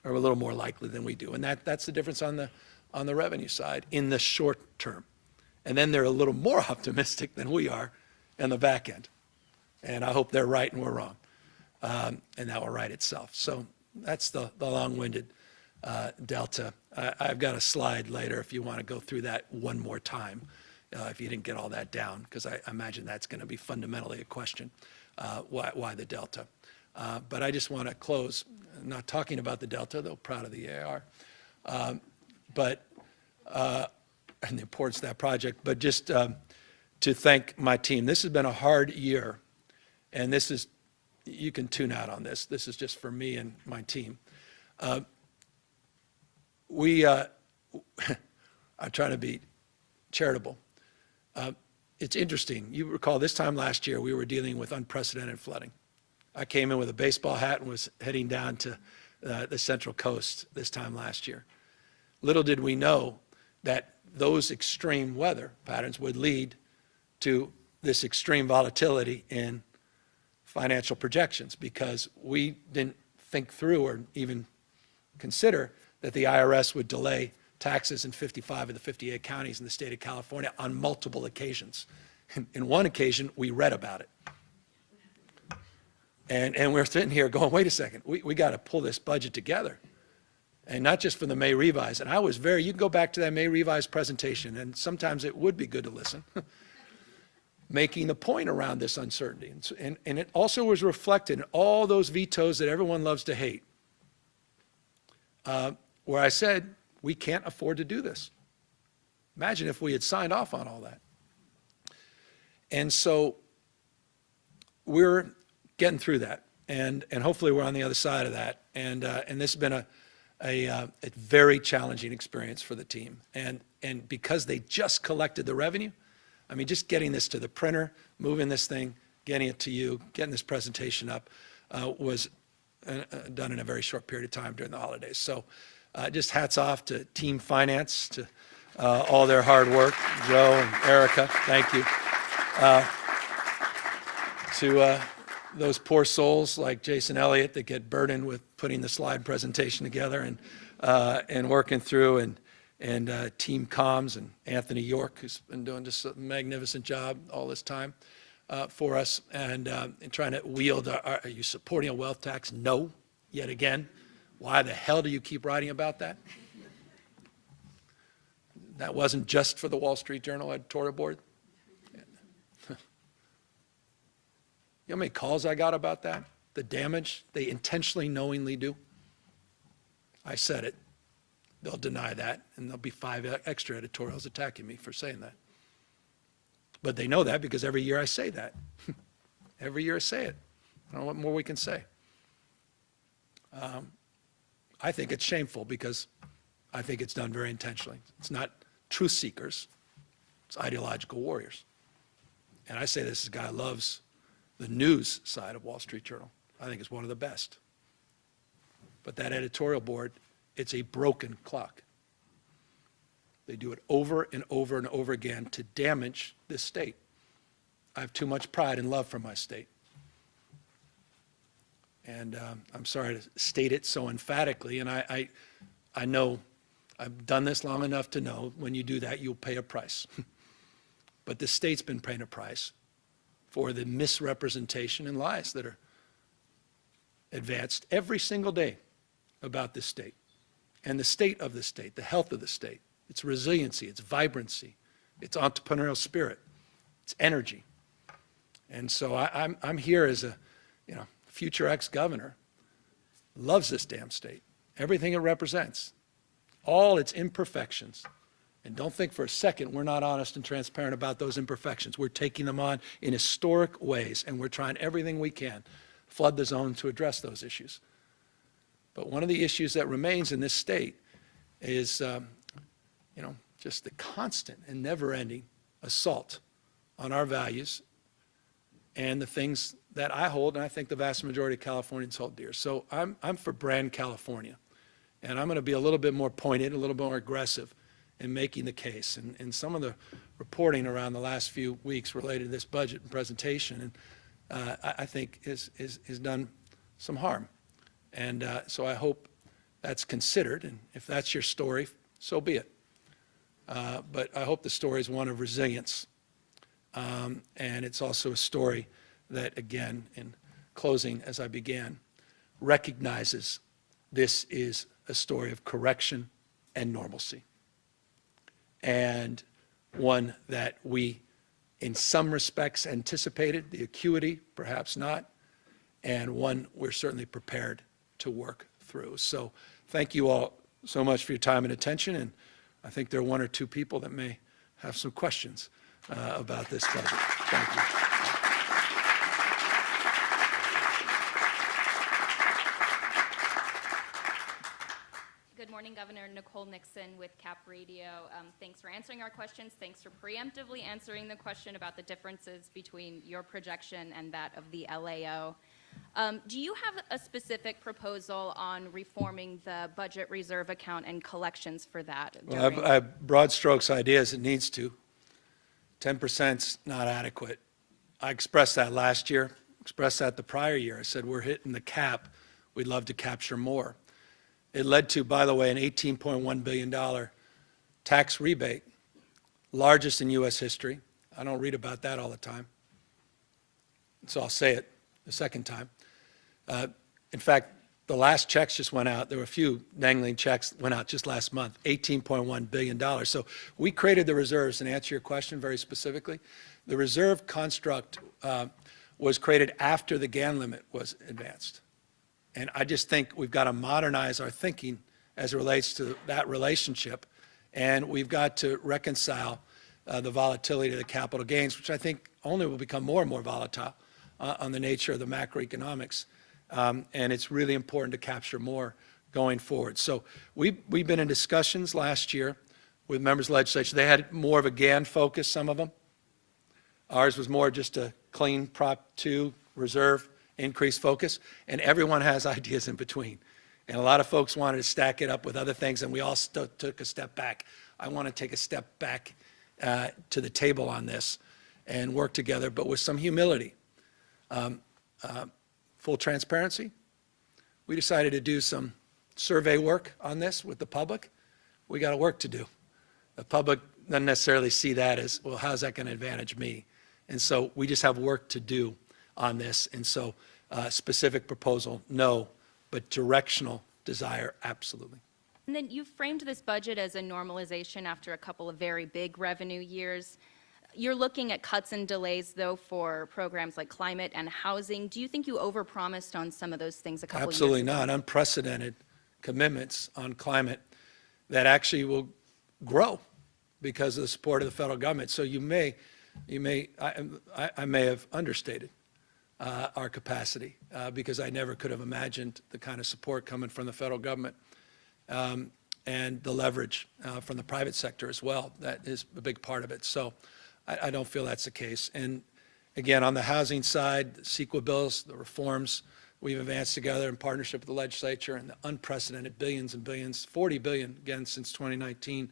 are a little more likely than we do. And that's the difference on the revenue side in the short term. And then they're a little more optimistic than we are in the back end. And I hope they're right and we're wrong. And that will right itself. So that's the long-winded delta. I've got a slide later if you want to go through that one more time, if you didn't get all that down, because I imagine that's going to be fundamentally a question, why the delta. But I just want to close, not talking about the delta, though proud of the AR, and the importance of that project, but just to thank my team. This has been a hard year and this is, you can tune out on this. This is just for me and my team. I try to be charitable. It's interesting. You recall this time last year, we were dealing with unprecedented flooding. I came in with a baseball hat and was heading down to the Central Coast this time last year. Little did we know that those extreme weather patterns would lead to this extreme volatility in financial projections, because we didn't think through or even consider that the IRS would delay taxes in 55 of the 58 counties in the state of California on multiple occasions. In one occasion, we read about it. And we're sitting here going, wait a second, we got to pull this budget together. And not just for the May revise. And I was you can go back to that May revise presentation, and sometimes it would be good to listen, making the point around this uncertainty. And it also was reflected in all those vetoes that everyone loves to hate, where I said, we can't afford to do this. Imagine if we had signed off on all that. And so we're getting through that, and hopefully we're on the other side of that. And this has been a very challenging experience for the team. And because they just collected the revenue, I mean, just getting this to the printer, moving this thing, getting it to you, getting this presentation up was done in a very short period of time during the holidays. So just hats off to Team Finance, to all their hard work. Joe and Erica, thank you. To those poor souls like Jason Elliott that get burdened with putting the slide presentation together and working through, and Team Comms and Anthony York, who's been doing just a magnificent job all this time for us, and trying to wield are you supporting a wealth tax? No, yet again. Why the hell do you keep writing about that? That wasn't just for the Wall Street Journal editorial board. You know how many calls I got about that? The damage they intentionally, knowingly do? I said it. They'll deny that, and there'll be 5 extra editorials attacking me for saying that. But they know that because every year I say that. Every year I say it. I don't know what more we can say. I think it's shameful because I think it's done very intentionally. It's not truth seekers. It's ideological warriors. And I say this as a guy who loves the news side of Wall Street Journal. I think it's one of the best. But that editorial board, it's a broken clock. They do it over and over and over again to damage this state. I have too much pride and love for my state. And I'm sorry to state it so emphatically, and I know I've done this long enough to know when you do that, you'll pay a price. But the state's been paying a price for the misrepresentation and lies that are advanced every single day about this state and the state of the state, the health of the state, its resiliency, its vibrancy, its entrepreneurial spirit, its energy. And so I'm here as a future ex-governor, loves this damn state, everything it represents, all its imperfections. And don't think for a second we're not honest and transparent about those imperfections. We're taking them on in historic ways, and we're trying everything we can, flood the zone to address those issues. But one of the issues that remains in this state is, just the constant and never-ending assault on our values and the things that I hold, and I think the vast majority of Californians hold dear. So I'm for brand California, and I'm going to be a little bit more pointed, a little bit more aggressive in making the case. And some of the reporting around the last few weeks related to this budget and presentation, and I think is done some harm. And so I hope that's considered, and if that's your story, so be it. But I hope the story is one of resilience, and it's also a story that, again, in closing as I began, recognizes this is a story of correction and normalcy, and one that we, in some respects, anticipated, the acuity, perhaps not, and one we're certainly prepared to work through. So thank you all so much for your time and attention, and I think there are 1 or 2 people that may have some questions about this budget. Thank you. Governor. Nicole Nixon with Cap Radio. Thanks for answering our questions. Thanks for preemptively answering the question about the differences between your projection and that of the LAO. Do you have a specific proposal on reforming the budget reserve account and collections for that? Well, I have broad strokes ideas. It needs to. 10%'s not adequate. I expressed that last year, expressed that the prior year. I said, we're hitting the cap. We'd love to capture more. It led to, by the way, an $18.1 billion tax rebate, largest in U.S. history. I don't read about that all the time, so I'll say it the second time. In fact, the last checks just went out. There were a few dangling checks that went out just last month, $18.1 billion. So we created the reserves, and to answer your question very specifically, the reserve construct was created after the GAN limit was advanced. And I just think we've got to modernize our thinking as it relates to that relationship, and we've got to reconcile the volatility of the capital gains, which I think only will become more and more volatile on the nature of the macroeconomics. And it's really important to capture more going forward. So we've been in discussions last year with members of the legislature. They had more of a GAN focus, some of them. Ours was more just a clean Prop 2 reserve increased focus, and everyone has ideas in between. And a lot of folks wanted to stack it up with other things, and we all took a step back. I want to take a step back to the table on this and work together, but with some humility. Full transparency, we decided to do some survey work on this with the public. We got work to do. The public doesn't necessarily see that as, well, how's that going to advantage me? And so we just have work to do on this. And so specific proposal, no, but directional desire, absolutely. And then you framed this budget as a normalization after a couple of very big revenue years. You're looking at cuts and delays, though, for programs like climate and housing. Do you think you overpromised on some of those things a couple of years ago? Absolutely not. Unprecedented commitments on climate that actually will grow because of the support of the federal government. So I may have understated our capacity because I never could have imagined the kind of support coming from the federal government and the leverage from the private sector as well. That is a big part of it. So I don't feel that's the case. And again, on the housing side, the CEQA bills, the reforms we've advanced together in partnership with the legislature, and the unprecedented billions and billions, 40 billion again since 2019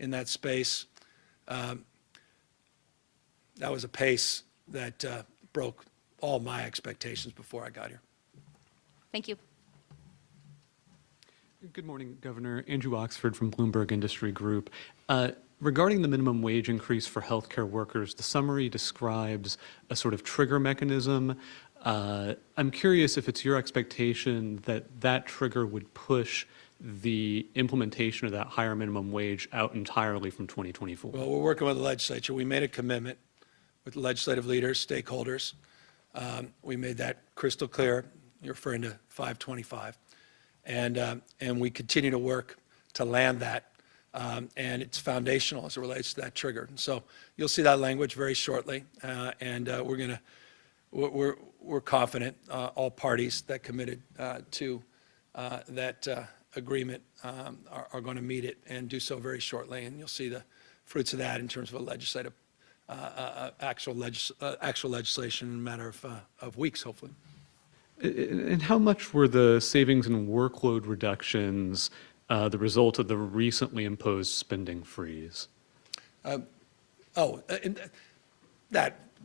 in that space. That was a pace that broke all my expectations before I got here. Thank you. Good morning, Governor. Andrew Oxford from Bloomberg Industry Group. Regarding the minimum wage increase for healthcare workers, the summary describes a sort of trigger mechanism. I'm curious if it's your expectation that that trigger would push the implementation of that higher minimum wage out entirely from 2024. Well, we're working with the legislature. We made a commitment with legislative leaders, stakeholders. We made that crystal clear. You're referring to 525. And we continue to work to land that. And it's foundational as it relates to that trigger. And so you'll see that language very shortly. We're confident all parties that committed to that agreement are going to meet it and do so very shortly. And you'll see the fruits of that in terms of a legislative, actual legislation in a matter of weeks, hopefully. And how much were the savings and workload reductions the result of the recently imposed spending freeze? That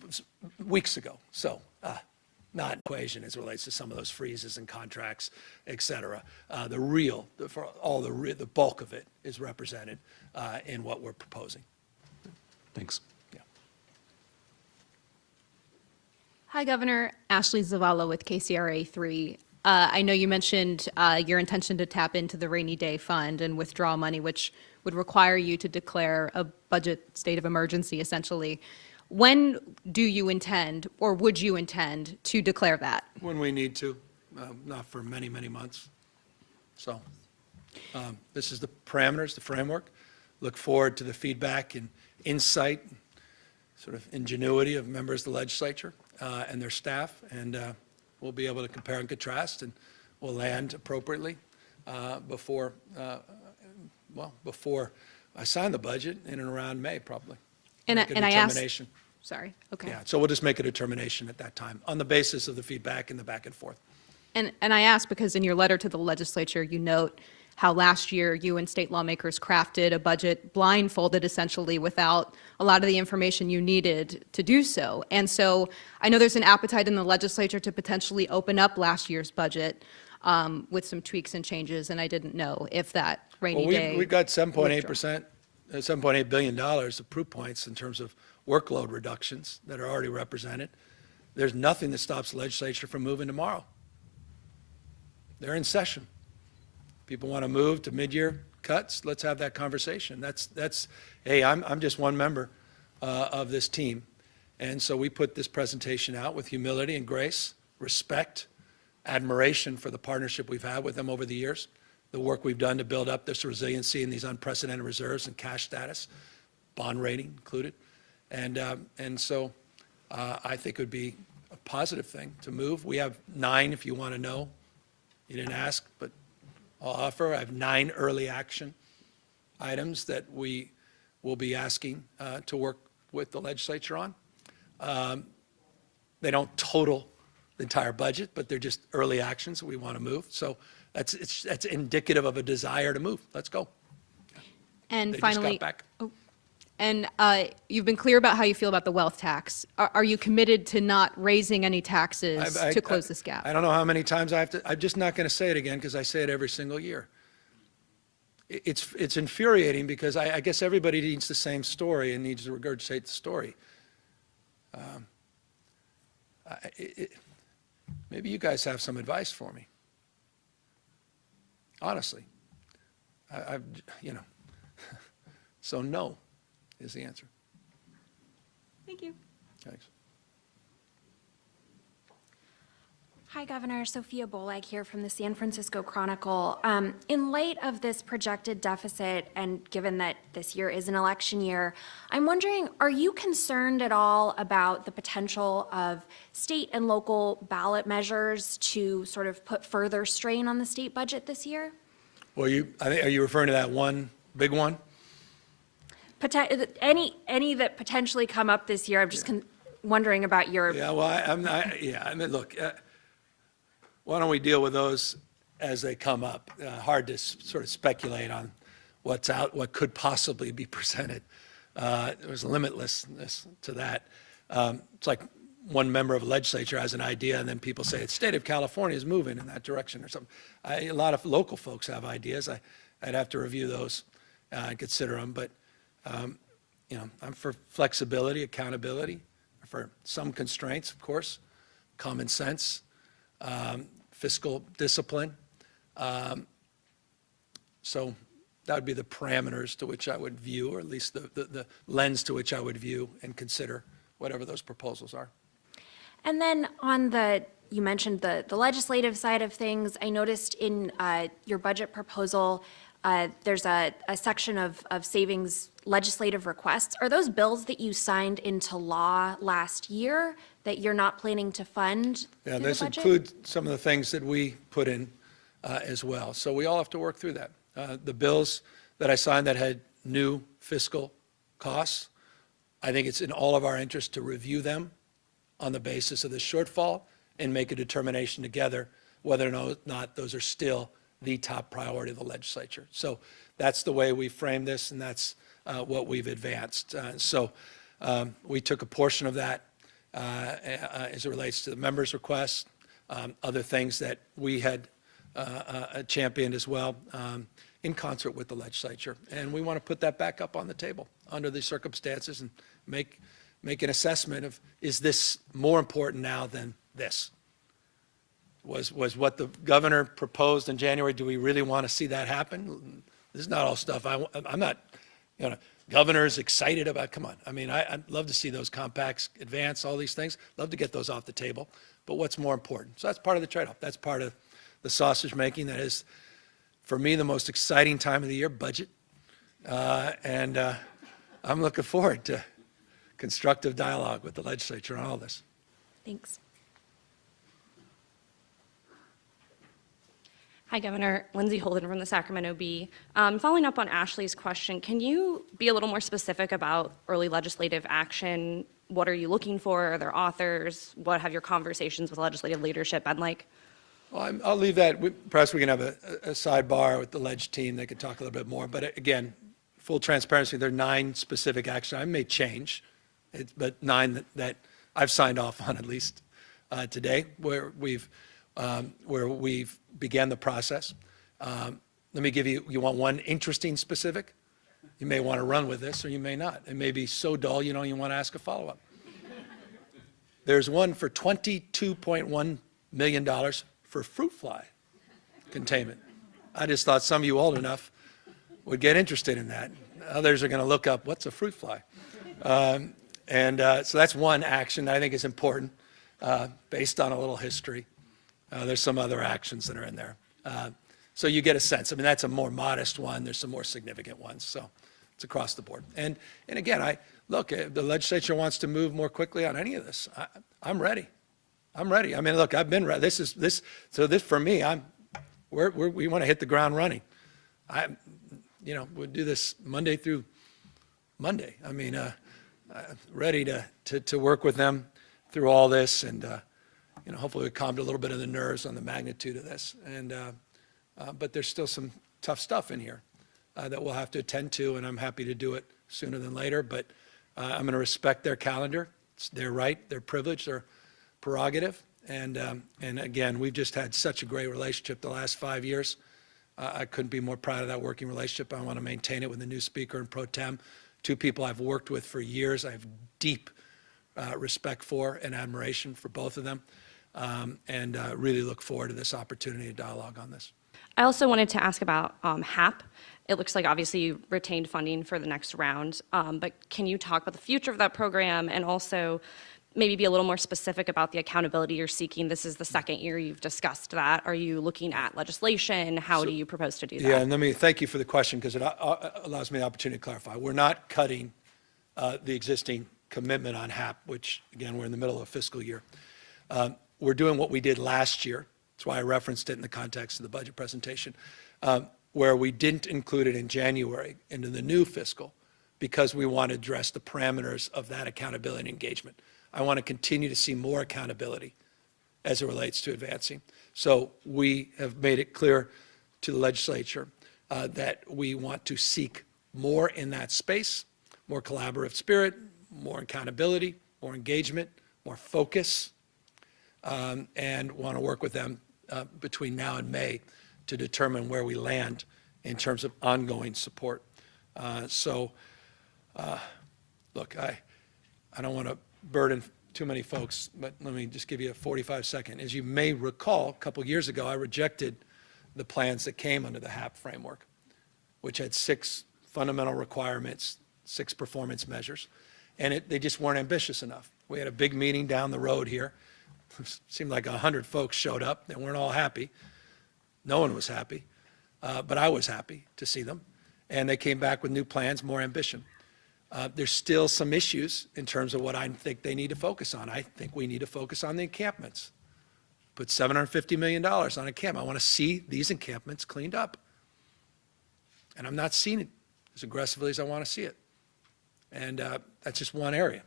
was weeks ago. So not an equation as it relates to some of those freezes and contracts, et cetera. The bulk of it is represented in what we're proposing. Thanks. Hi, Governor. Ashley Zavala with KCRA3. I know you mentioned your intention to tap into the rainy day fund and withdraw money, which would require you to declare a budget state of emergency, essentially. When do you intend, or would you intend, to declare that? When we need to, not for many, many months. So this is the parameters, the framework. Look forward to the feedback and insight, sort of ingenuity of members of the legislature and their staff, and we'll be able to compare and contrast, and we'll land appropriately before well, before I sign the budget, in and around May, probably. And Make a I asked, determination. sorry, okay. Yeah, so we'll just make a determination at that time, on the basis of the feedback and the back and forth. And I ask because in your letter to the legislature, you note how last year you and state lawmakers crafted a budget blindfolded essentially without a lot of the information you needed to do so. And so I know there's an appetite in the legislature to potentially open up last year's budget with some tweaks and changes, and I didn't know if that rainy Well, day. we've got 7.8%, $7.8 billion of proof points in terms of workload reductions that are already represented. There's nothing that stops the legislature from moving tomorrow. They're in session. People want to move to mid-year cuts, let's have that conversation. Hey, I'm just one member of this team. And so we put this presentation out with humility and grace, respect, admiration for the partnership we've had with them over the years, the work we've done to build up this resiliency and these unprecedented reserves and cash status, bond rating included. And so I think it would be a positive thing to move. We have 9, if you want to know. You didn't ask, but I'll offer. I have 9 early action items that we will be asking to work with the legislature on. They don't total the entire budget, but they're just early actions that we want to move. So that's indicative of a desire to move. Let's go. And They finally, just got back. and you've been clear about how you feel about the wealth tax. Are you committed to not raising any taxes to close this gap? I don't know how many times I have to, I'm just not going to say it again because I say it every single year. It's infuriating because I guess everybody needs the same story and needs to regurgitate the story. Maybe you guys have some advice for me. Honestly, so no is the answer. Thank you. Thanks. Hi, Governor. Sophia Bolag here from the San Francisco Chronicle. In light of this projected deficit, and given that this year is an election year, I'm wondering, are you concerned at all about the potential of state and local ballot measures to sort of put further strain on the state budget this year? Well, are you referring to that one big one? Any that potentially come up this year? I'm just wondering about your. Yeah, well, I mean, look, why don't we deal with those as they come up? Hard to sort of speculate on what could possibly be presented. There's limitlessness to that. It's like one member of a legislature has an idea, and then people say, the state of California is moving in that direction or something. A lot of local folks have ideas. I'd have to review those and consider them, but I'm for flexibility, accountability, for some constraints, of course, common sense, fiscal discipline. So that would be the parameters to which I would view, or at least the lens to which I would view and consider whatever those proposals are. And then you mentioned the legislative side of things. I noticed in your budget proposal, there's a section of savings legislative requests. Are those bills that you signed into law last year that you're not planning to fund Yeah, through this the budget? includes some of the things that we put in as well. So we all have to work through that. The bills that I signed that had new fiscal costs, I think it's in all of our interest to review them on the basis of the shortfall and make a determination together whether or not those are still the top priority of the legislature. So that's the way we frame this, and that's what we've advanced. So we took a portion of that as it relates to the members' requests, other things that we had championed as well in concert with the legislature. And we want to put that back up on the table under these circumstances and make an assessment of, is this more important now than this? Was what the governor proposed in January, do we really want to see that happen? This is not all stuff I'm not, governor's excited about, come on. I mean, I'd love to see those compacts advance, all these things. Love to get those off the table. But what's more important? So that's part of the trade-off. That's part of the sausage making. That is, for me, the most exciting time of the year, budget. And I'm looking forward to constructive dialogue with the legislature on all this. Thanks. Hi, Governor. Lindsay Holden from the Sacramento Bee. Following up on Ashley's question, can you be a little more specific about early legislative action? What are you looking for? Are there authors? What have your conversations with legislative leadership been like? Well, I'll leave that. Perhaps we can have a sidebar with the ledge team. They could talk a little bit more. But again, full transparency, there are 9 specific actions. I may change, but 9 that I've signed off on at least today, where we've began the process. Let me give you, you want one interesting specific? You may want to run with this, or you may not. It may be so dull you don't even want to ask a follow-up. There's one for $22.1 million for fruit fly containment. I just thought some of you old enough would get interested in that. Others are going to look up, what's a fruit fly? So that's one action that I think is important based on a little history. There's some other actions that are in there. So you get a sense. I mean, that's a more modest one. There's some more significant ones. So it's across the board. And again, look, if the legislature wants to move more quickly on any of this, I'm ready. I'm ready. I mean, look, I've been ready. So this for me, we want to hit the ground running. We'll do this Monday through Monday. I mean, ready to work with them through all this, and hopefully we calmed a little bit of the nerves on the magnitude of this. But there's still some tough stuff in here that we'll have to attend to, and I'm happy to do it sooner than later. But I'm going to respect their calendar. It's their right, their privilege, their prerogative. And again, we've just had such a great relationship the last 5 years. I couldn't be more proud of that working relationship. I want to maintain it with the new speaker and pro tem, 2 people I've worked with for years. I have deep respect for and admiration for both of them, and really look forward to this opportunity to dialogue on this. I also wanted to ask about HAP. It looks like obviously you retained funding for the next round, but can you talk about the future of that program and also maybe be a little more specific about the accountability you're seeking? This is the second year you've discussed that. Are you looking at legislation? How do you propose to do that? Yeah, and let me thank you for the question, because it allows me the opportunity to clarify. We're not cutting the existing commitment on HAP, which, again, we're in the middle of a fiscal year. We're doing what we did last year. That's why I referenced it in the context of the budget presentation, where we didn't include it in January into the new fiscal because we want to address the parameters of that accountability and engagement. I want to continue to see more accountability as it relates to advancing. So we have made it clear to the legislature that we want to seek more in that space, more collaborative spirit, more accountability, more engagement, more focus, and want to work with them between now and May to determine where we land in terms of ongoing support. Look, I don't want to burden too many folks, but let me just give you a 45-second. As you may recall, a couple years ago, I rejected the plans that came under the HAP framework, which had 6 fundamental requirements, 6 performance measures, and they just weren't ambitious enough. We had a big meeting down the road here. It seemed like 100 folks showed up. They weren't all happy. No one was happy, but I was happy to see them. And they came back with new plans, more ambition. There's still some issues in terms of what I think they need to focus on. I think we need to focus on the encampments. Put $750 million on encampment. I want to see these encampments cleaned up. And I'm not seeing it as aggressively as I want to see it. And that's just one area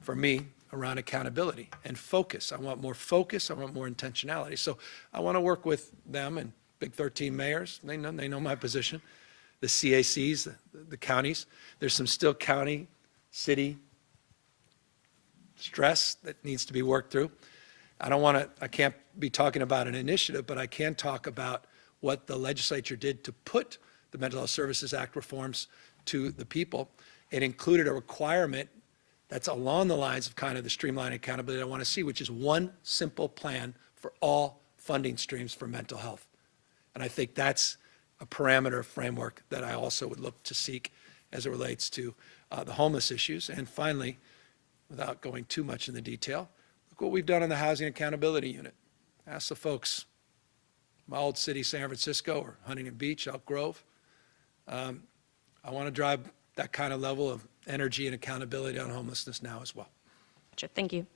for me around accountability and focus. I want more focus. I want more intentionality. So I want to work with them and Big 13 mayors. They know my position. The CACs, the counties. There's some still county, city stress that needs to be worked through. I can't be talking about an initiative, but I can talk about what the legislature did to put the Mental Health Services Act reforms to the people. It included a requirement that's along the lines of kind of the streamlined accountability I want to see, which is one simple plan for all funding streams for mental health. And I think that's a parameter framework that I also would look to seek as it relates to the homeless issues. And finally, without going too much in the detail, look what we've done on the Housing Accountability Unit. Ask the folks, my old city, San Francisco, or Huntington Beach, Elk Grove. I want to drive that kind of level of energy and accountability on homelessness now as well. Gotcha. Thank you.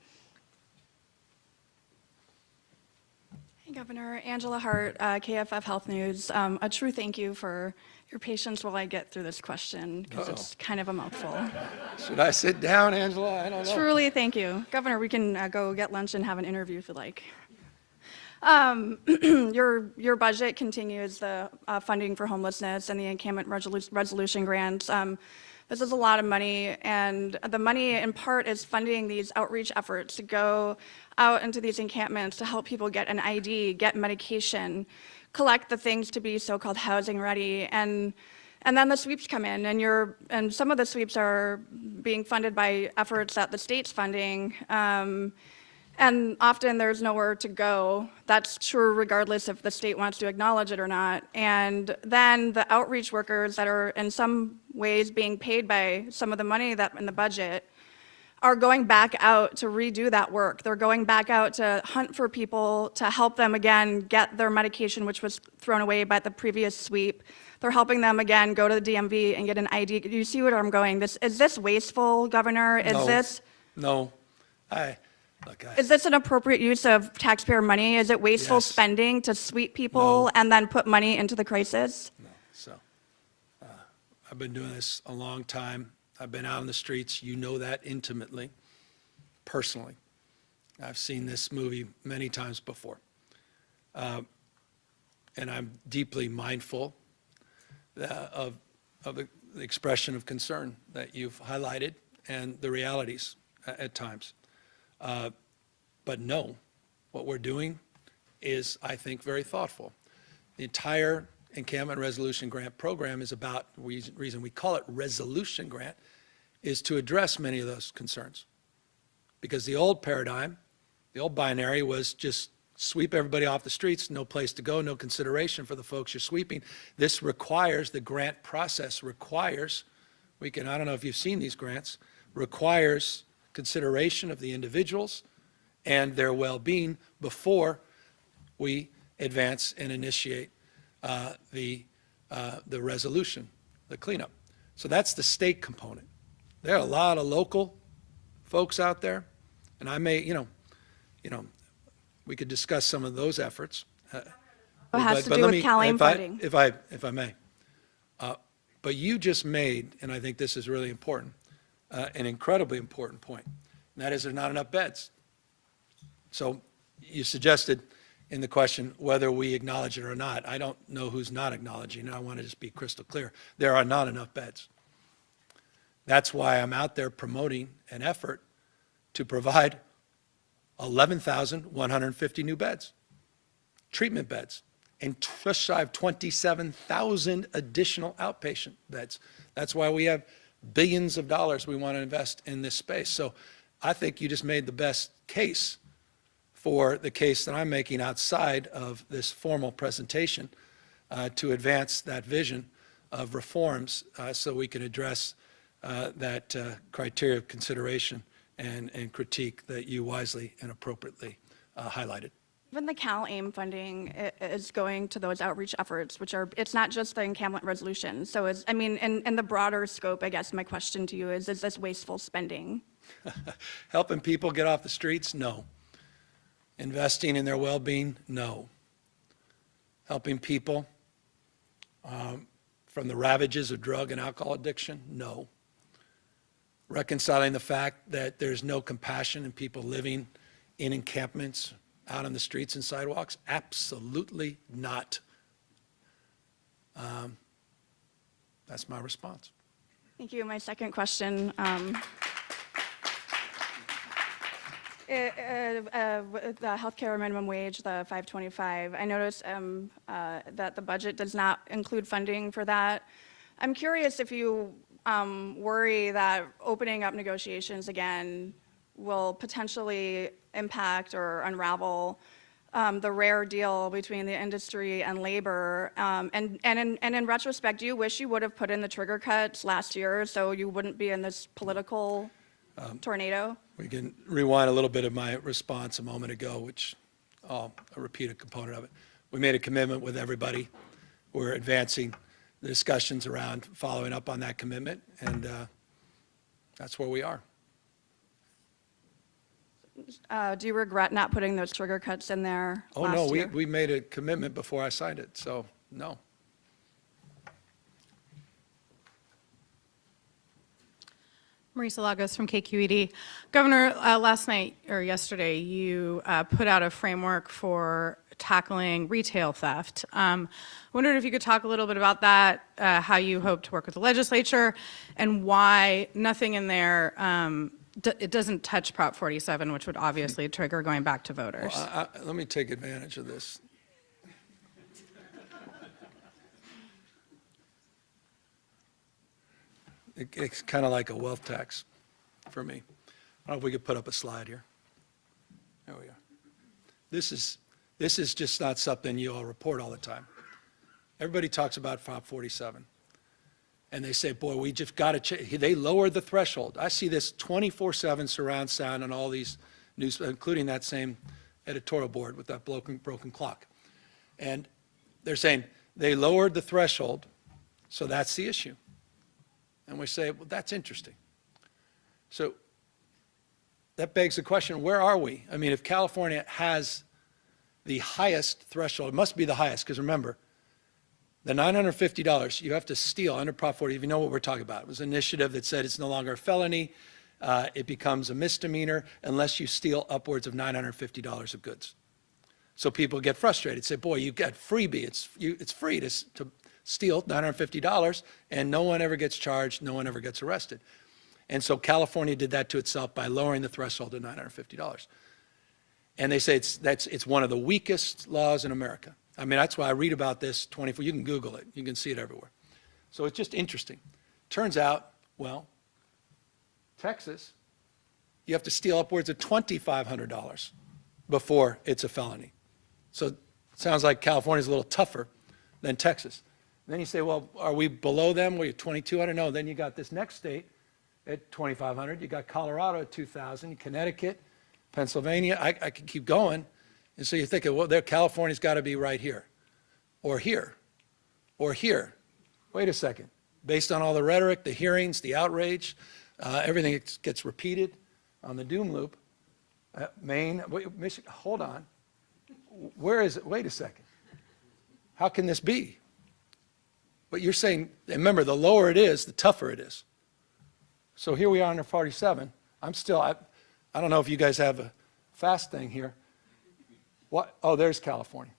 Hey, Governor Angela Hart, KFF Health News. A true thank you for your patience while I get through this question, because it's kind of a mouthful. Should I sit down, Angela? I don't know. Truly, thank you. Governor, we can go get lunch and have an interview if you like. Your budget continues the funding for homelessness and the encampment resolution grants. This is a lot of money, and the money in part is funding these outreach efforts to go out into these encampments to help people get an ID, get medication, collect the things to be so-called housing ready, and then the sweeps come in, and some of the sweeps are being funded by efforts that the state's funding, and often there's nowhere to go. That's true regardless if the state wants to acknowledge it or not. And then the outreach workers that are in some ways being paid by some of the money that in the budget are going back out to redo that work. They're going back out to hunt for people to help them again get their medication, which was thrown away by the previous sweep. They're helping them again go to the DMV and get an ID. Do you see where I'm going? Is this wasteful, Governor? No. Is this an appropriate use of taxpayer money? Is it wasteful Yes. spending to sweep people and then put money into the crisis? No. So, I've been doing this a long time. I've been out in the streets. You know that intimately, personally. I've seen this movie many times before. And I'm deeply mindful of the expression of concern that you've highlighted and the realities at times. But no, what we're doing is, I think, very thoughtful. The entire Encampment Resolution Grant program is about, the reason we call it Resolution Grant, is to address many of those concerns. Because the old paradigm, the old binary was just sweep everybody off the streets, no place to go, no consideration for the folks you're sweeping. This requires, the grant process requires, I don't know if you've seen these grants, requires consideration of the individuals and their well-being before we advance and initiate the resolution, the cleanup. So that's the state component. There are a lot of local folks out there, and I may, we could discuss some of those efforts. It has to but do let with me, CalAIM funding. if I may. But you just made, and I think this is really important, an incredibly important point, and that is there's not enough beds. So you suggested in the question whether we acknowledge it or not. I don't know who's not acknowledging it. I want to just be crystal clear. There are not enough beds. That's why I'm out there promoting an effort to provide 11,150 new beds, treatment beds, and just shy of 27,000 additional outpatient beds. That's why we have billions of dollars we want to invest in this space. So I think you just made the best case for the case that I'm making outside of this formal presentation to advance that vision of reforms so we can address that criteria of consideration and critique that you wisely and appropriately highlighted. Even the CalAIM funding is going to those outreach efforts, which are, it's not just the encampment resolution. So in the broader scope, I guess my question to you is this wasteful spending? Helping people get off the streets? No. Investing in their well-being? No. Helping people from the ravages of drug and alcohol addiction? No. Reconciling the fact that there's no compassion in people living in encampments, out on the streets and sidewalks? Absolutely not. That's my response. Thank you. My second question. The healthcare minimum wage, the $5.25, I noticed that the budget does not include funding for that. I'm curious if you worry that opening up negotiations again will potentially impact or unravel the rare deal between the industry and labor. And in retrospect, do you wish you would have put in the trigger cuts last year so you wouldn't be in this political tornado? We can rewind a little bit of my response a moment ago, which I'll repeat a component of it. We made a commitment with everybody. We're advancing the discussions around following up on that commitment, and that's where we are. Do you regret not putting those trigger cuts in there Oh, last no, year? we made a commitment before I signed it, so, no. Marisa Lagos from KQED. Governor, last night or yesterday, you put out a framework for tackling retail theft. Wondered if you could talk a little bit about that, how you hope to work with the legislature, and why nothing in there, it doesn't touch Prop 47, which would obviously trigger going back to voters. Well, let me take advantage of this. It's kind of like a wealth tax for me. I don't know if we could put up a slide here. There we go. This is just not something you all report all the time. Everybody talks about Prop 47. And they say, boy, we just got to change. They lowered the threshold. I see this 24/7 surround sound on all these news, including that same editorial board with that broken clock. And they're saying they lowered the threshold, so that's the issue. And we say, well, that's interesting. So that begs the question, where are we? I mean, if California has the highest threshold, it must be the highest, because remember, the $950 you have to steal under Prop 40, if you know what we're talking about. It was an initiative that said it's no longer a felony, it becomes a misdemeanor unless you steal upwards of $950 of goods. So people get frustrated, say, boy, you got freebie, it's free to steal $950, and no one ever gets charged, no one ever gets arrested. And so California did that to itself by lowering the threshold to $950. And they say it's one of the weakest laws in America. I mean, that's why I read about this 24, you can Google it, you can see it everywhere. So it's just interesting. Turns out, well, Texas, you have to steal upwards of $2,500 before it's a felony. So it sounds like California's a little tougher than Texas. Then you say, well, are we below them? We're 2,200? No, then you got this next state at 2,500. You got Colorado at 2,000, Connecticut, Pennsylvania. I could keep going. And so you're thinking, well, California's got to be right here, or here, or here. Wait a second. Based on all the rhetoric, the hearings, the outrage, everything gets repeated on the doom loop. Maine, Michigan, hold on. Where is it? Wait a second. How can this be? But you're saying, remember, the lower it is, the tougher it is. So here we are under 47. I don't know if you guys have a fast thing here. What? Oh, there's California.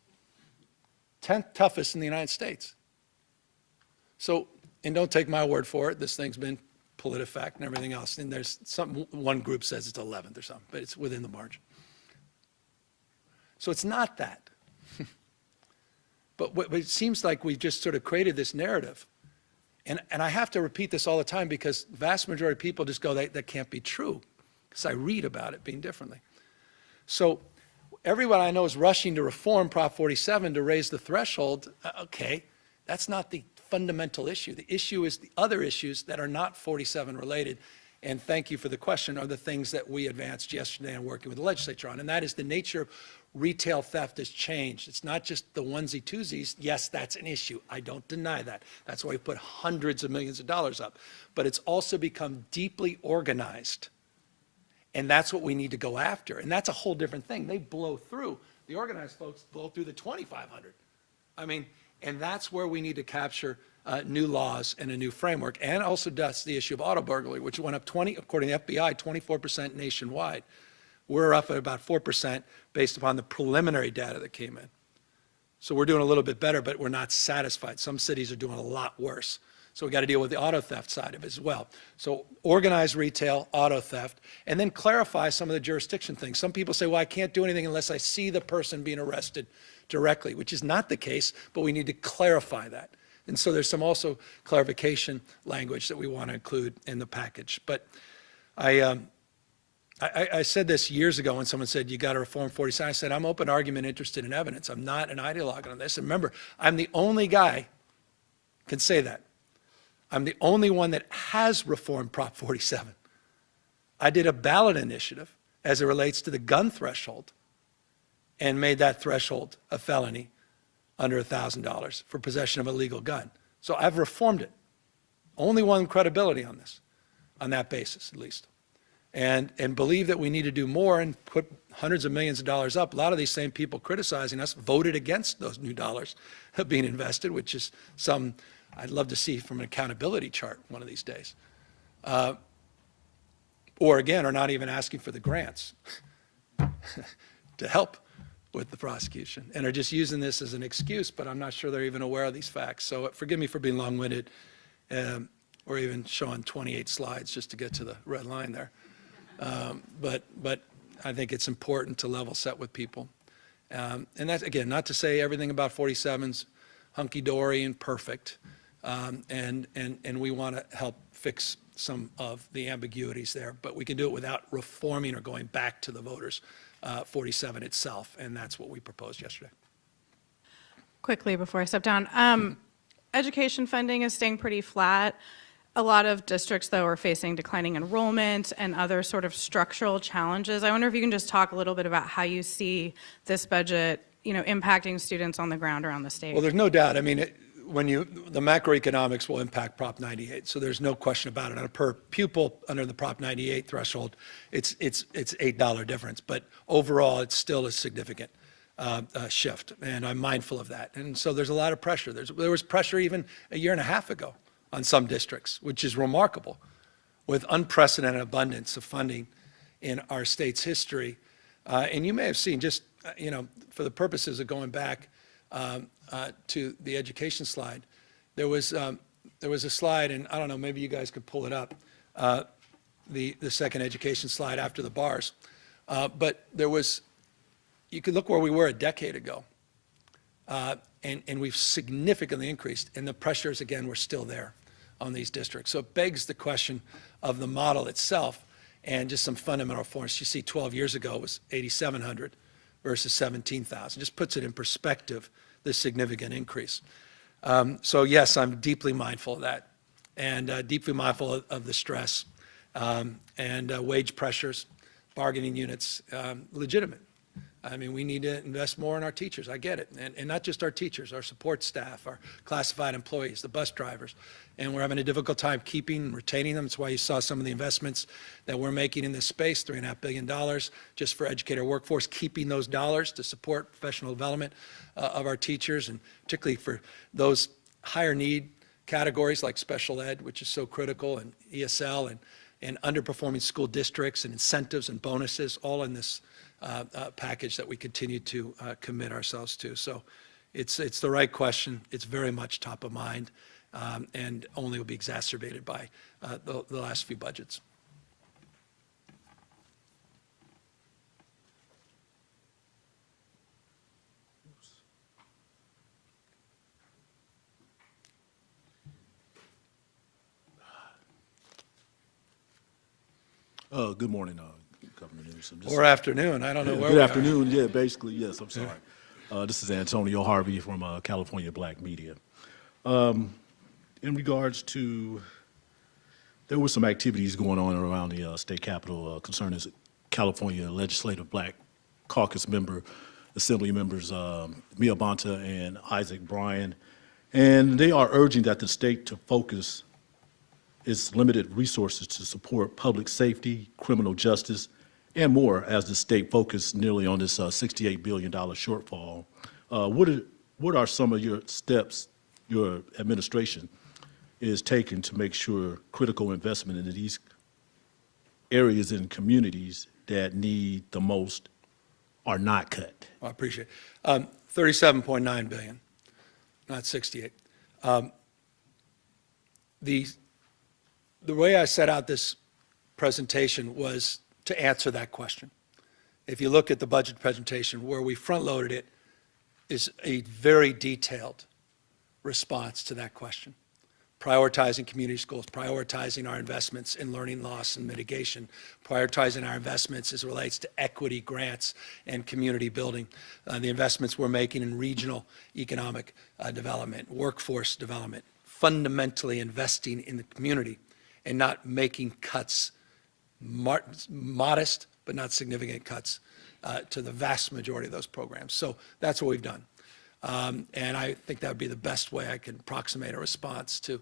10th toughest in the United States. So, and don't take my word for it, this thing's been PolitiFact and everything else. And there's one group says it's 11th or something, but it's within the margin. So it's not that. But it seems like we've just sort of created this narrative. And I have to repeat this all the time because the vast majority of people just go, that can't be true, because I read about it being differently. So everyone I know is rushing to reform Prop 47 to raise the threshold. Okay, that's not the fundamental issue. The issue is the other issues that are not 47 related. And thank you for the question, are the things that we advanced yesterday and working with the legislature on. And that is the nature of retail theft has changed. It's not just the onesie twosies. Yes, that's an issue. I don't deny that. That's why we put hundreds of millions of dollars up. But it's also become deeply organized. And that's what we need to go after. And that's a whole different thing. They blow through. The organized folks blow through the 2,500. I mean, and that's where we need to capture new laws and a new framework. And also that's the issue of auto burglary, which went up according to the FBI, 24% nationwide. We're up at about 4% based upon the preliminary data that came in. So we're doing a little bit better, but we're not satisfied. Some cities are doing a lot worse. So we got to deal with the auto theft side of it as well. So organized retail, auto theft, and then clarify some of the jurisdiction things. Some people say, well, I can't do anything unless I see the person being arrested directly, which is not the case, but we need to clarify that. And so there's some also clarification language that we want to include in the package. But I said this years ago when someone said, you got to reform 47. I said, I'm open argument, interested in evidence. I'm not an ideologue on this. And remember, I'm the only guy can say that. I'm the only one that has reformed Prop 47. I did a ballot initiative as it relates to the gun threshold and made that threshold a felony under $1,000 for possession of a legal gun. So I've reformed it. Only one credibility on this, on that basis at least. and believe that we need to do more and put hundreds of millions of dollars up. A lot of these same people criticizing us voted against those new dollars being invested, which is some I'd love to see from an accountability chart one of these days. Or again, are not even asking for the grants to help with the prosecution and are just using this as an excuse, but I'm not sure they're even aware of these facts. So forgive me for being long-winded or even showing 28 slides just to get to the red line there. But I think it's important to level set with people. And that's, again, not to say everything about 47's hunky-dory and perfect. And we want to help fix some of the ambiguities there, but we can do it without reforming or going back to the voters, 47 itself, and that's what we proposed yesterday. Quickly before I step down, education funding is staying pretty flat. A lot of districts, though, are facing declining enrollment and other sort of structural challenges. I wonder if you can just talk a little bit about how you see this budget, impacting students on the ground around the state. Well, there's no doubt. I mean, the macroeconomics will impact Prop 98, so there's no question about it. On a per pupil under the Prop 98 threshold, it's $8 difference, but overall, it's still a significant shift, and I'm mindful of that. And so there's a lot of pressure. There was pressure even a year and a half ago on some districts, which is remarkable, with unprecedented abundance of funding in our state's history. And you may have seen, just for the purposes of going back to the education slide, there was a slide, and I don't know, maybe you guys could pull it up, the second education slide after the bars. But you could look where we were a decade ago, and we've significantly increased, and the pressures, again, were still there on these districts. So it begs the question of the model itself and just some fundamental reforms. You see 12 years ago it was 8,700 versus 17,000. Just puts it in perspective, this significant increase. So yes, I'm deeply mindful of that, and deeply mindful of the stress and wage pressures, bargaining units, legitimate. I mean, we need to invest more in our teachers. I get it. And not just our teachers, our support staff, our classified employees, the bus drivers. And we're having a difficult time keeping and retaining them. That's why you saw some of the investments that we're making in this space, $3.5 billion just for educator workforce, keeping those dollars to support professional development of our teachers, and particularly for those higher need categories like special ed, which is so critical, and ESL, and underperforming school districts, and incentives and bonuses, all in this package that we continue to commit ourselves to. So it's the right question. It's very much top of mind, and only will be exacerbated by the last few budgets. Good morning, Governor Newsom. Or afternoon, I don't know where we Good are. afternoon, yeah, basically, yes, I'm sorry. This is Antonio Harvey from California Black Media. In regards to, there were some activities going on around the state capitol concerning California Legislative Black Caucus member, Assembly members Mia Bonta and Isaac Bryan, and they are urging that the state to focus its limited resources to support public safety, criminal justice, and more as the state focused nearly on this $68 billion shortfall. What are some of your steps your administration is taking to make sure critical investment into these areas and communities that need the most are not cut? I appreciate it. 37.9 billion, not 68. The way I set out this presentation was to answer that question. If you look at the budget presentation, where we front-loaded it is a very detailed response to that question. Prioritizing community schools, prioritizing our investments in learning loss and mitigation, prioritizing our investments as it relates to equity grants and community building, the investments we're making in regional economic development, workforce development, fundamentally investing in the community and not making cuts, modest but not significant cuts to the vast majority of those programs. So that's what we've done. And I think that would be the best way I can approximate a response to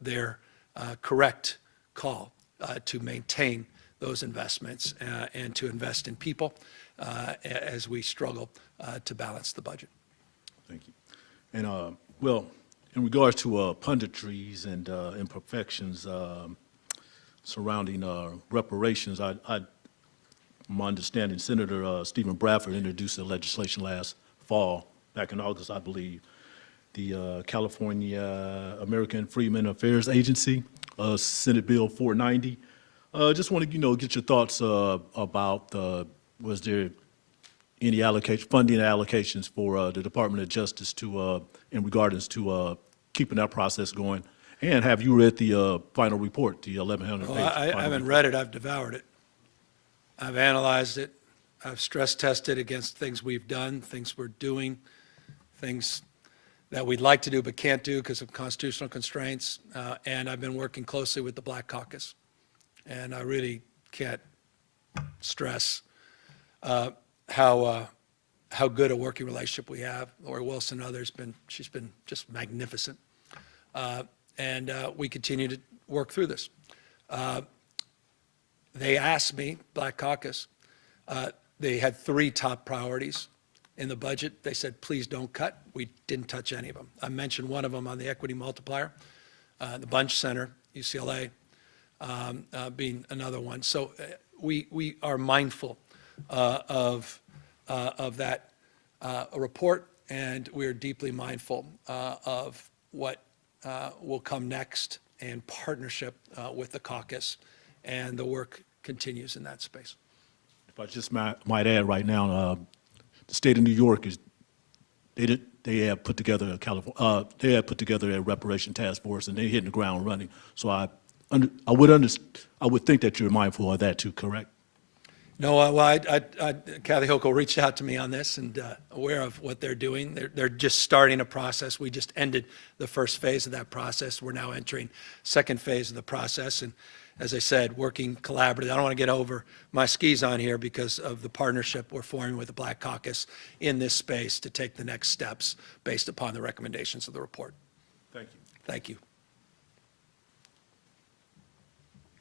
their correct call to maintain those investments and to invest in people as we struggle to balance the budget. Thank you. And, well, in regards to punditries and imperfections surrounding reparations, my understanding, Senator Stephen Bradford introduced the legislation last fall, back in August, I believe, the California American Freedmen Affairs Agency, Senate Bill 490. Just want to, get your thoughts about, was there any funding allocations for the Department of Justice in regards to keeping that process going? And have you read the final report, the 1,100 page? I haven't read it, I've devoured it. I've analyzed it, I've stress tested against things we've done, things we're doing, things that we'd like to do but can't do because of constitutional constraints, and I've been working closely with the Black Caucus. And I really can't stress how good a working relationship we have. Lori Wilson and others, she's been just magnificent. And we continue to work through this. They asked me, Black Caucus, they had 3 top priorities in the budget. They said, please don't cut. We didn't touch any of them. I mentioned one of them on the equity multiplier, the Bunch Center, UCLA, being another one. So we are mindful of that report, and we are deeply mindful of what will come next in partnership with the caucus, and the work continues in that space. If I just might add right now, the state of New York they have put together a reparation task force, and they're hitting the ground running. So I would think that you're mindful of that too, correct? No, well, Kathy Hochul reached out to me on this and aware of what they're doing. They're just starting a process. We just ended the first phase of that process. We're now entering second phase of the process. And as I said, working collaboratively. I don't want to get over my skis on here because of the partnership we're forming with the Black Caucus in this space to take the next steps based upon the recommendations of the report. Thank you. Thank you.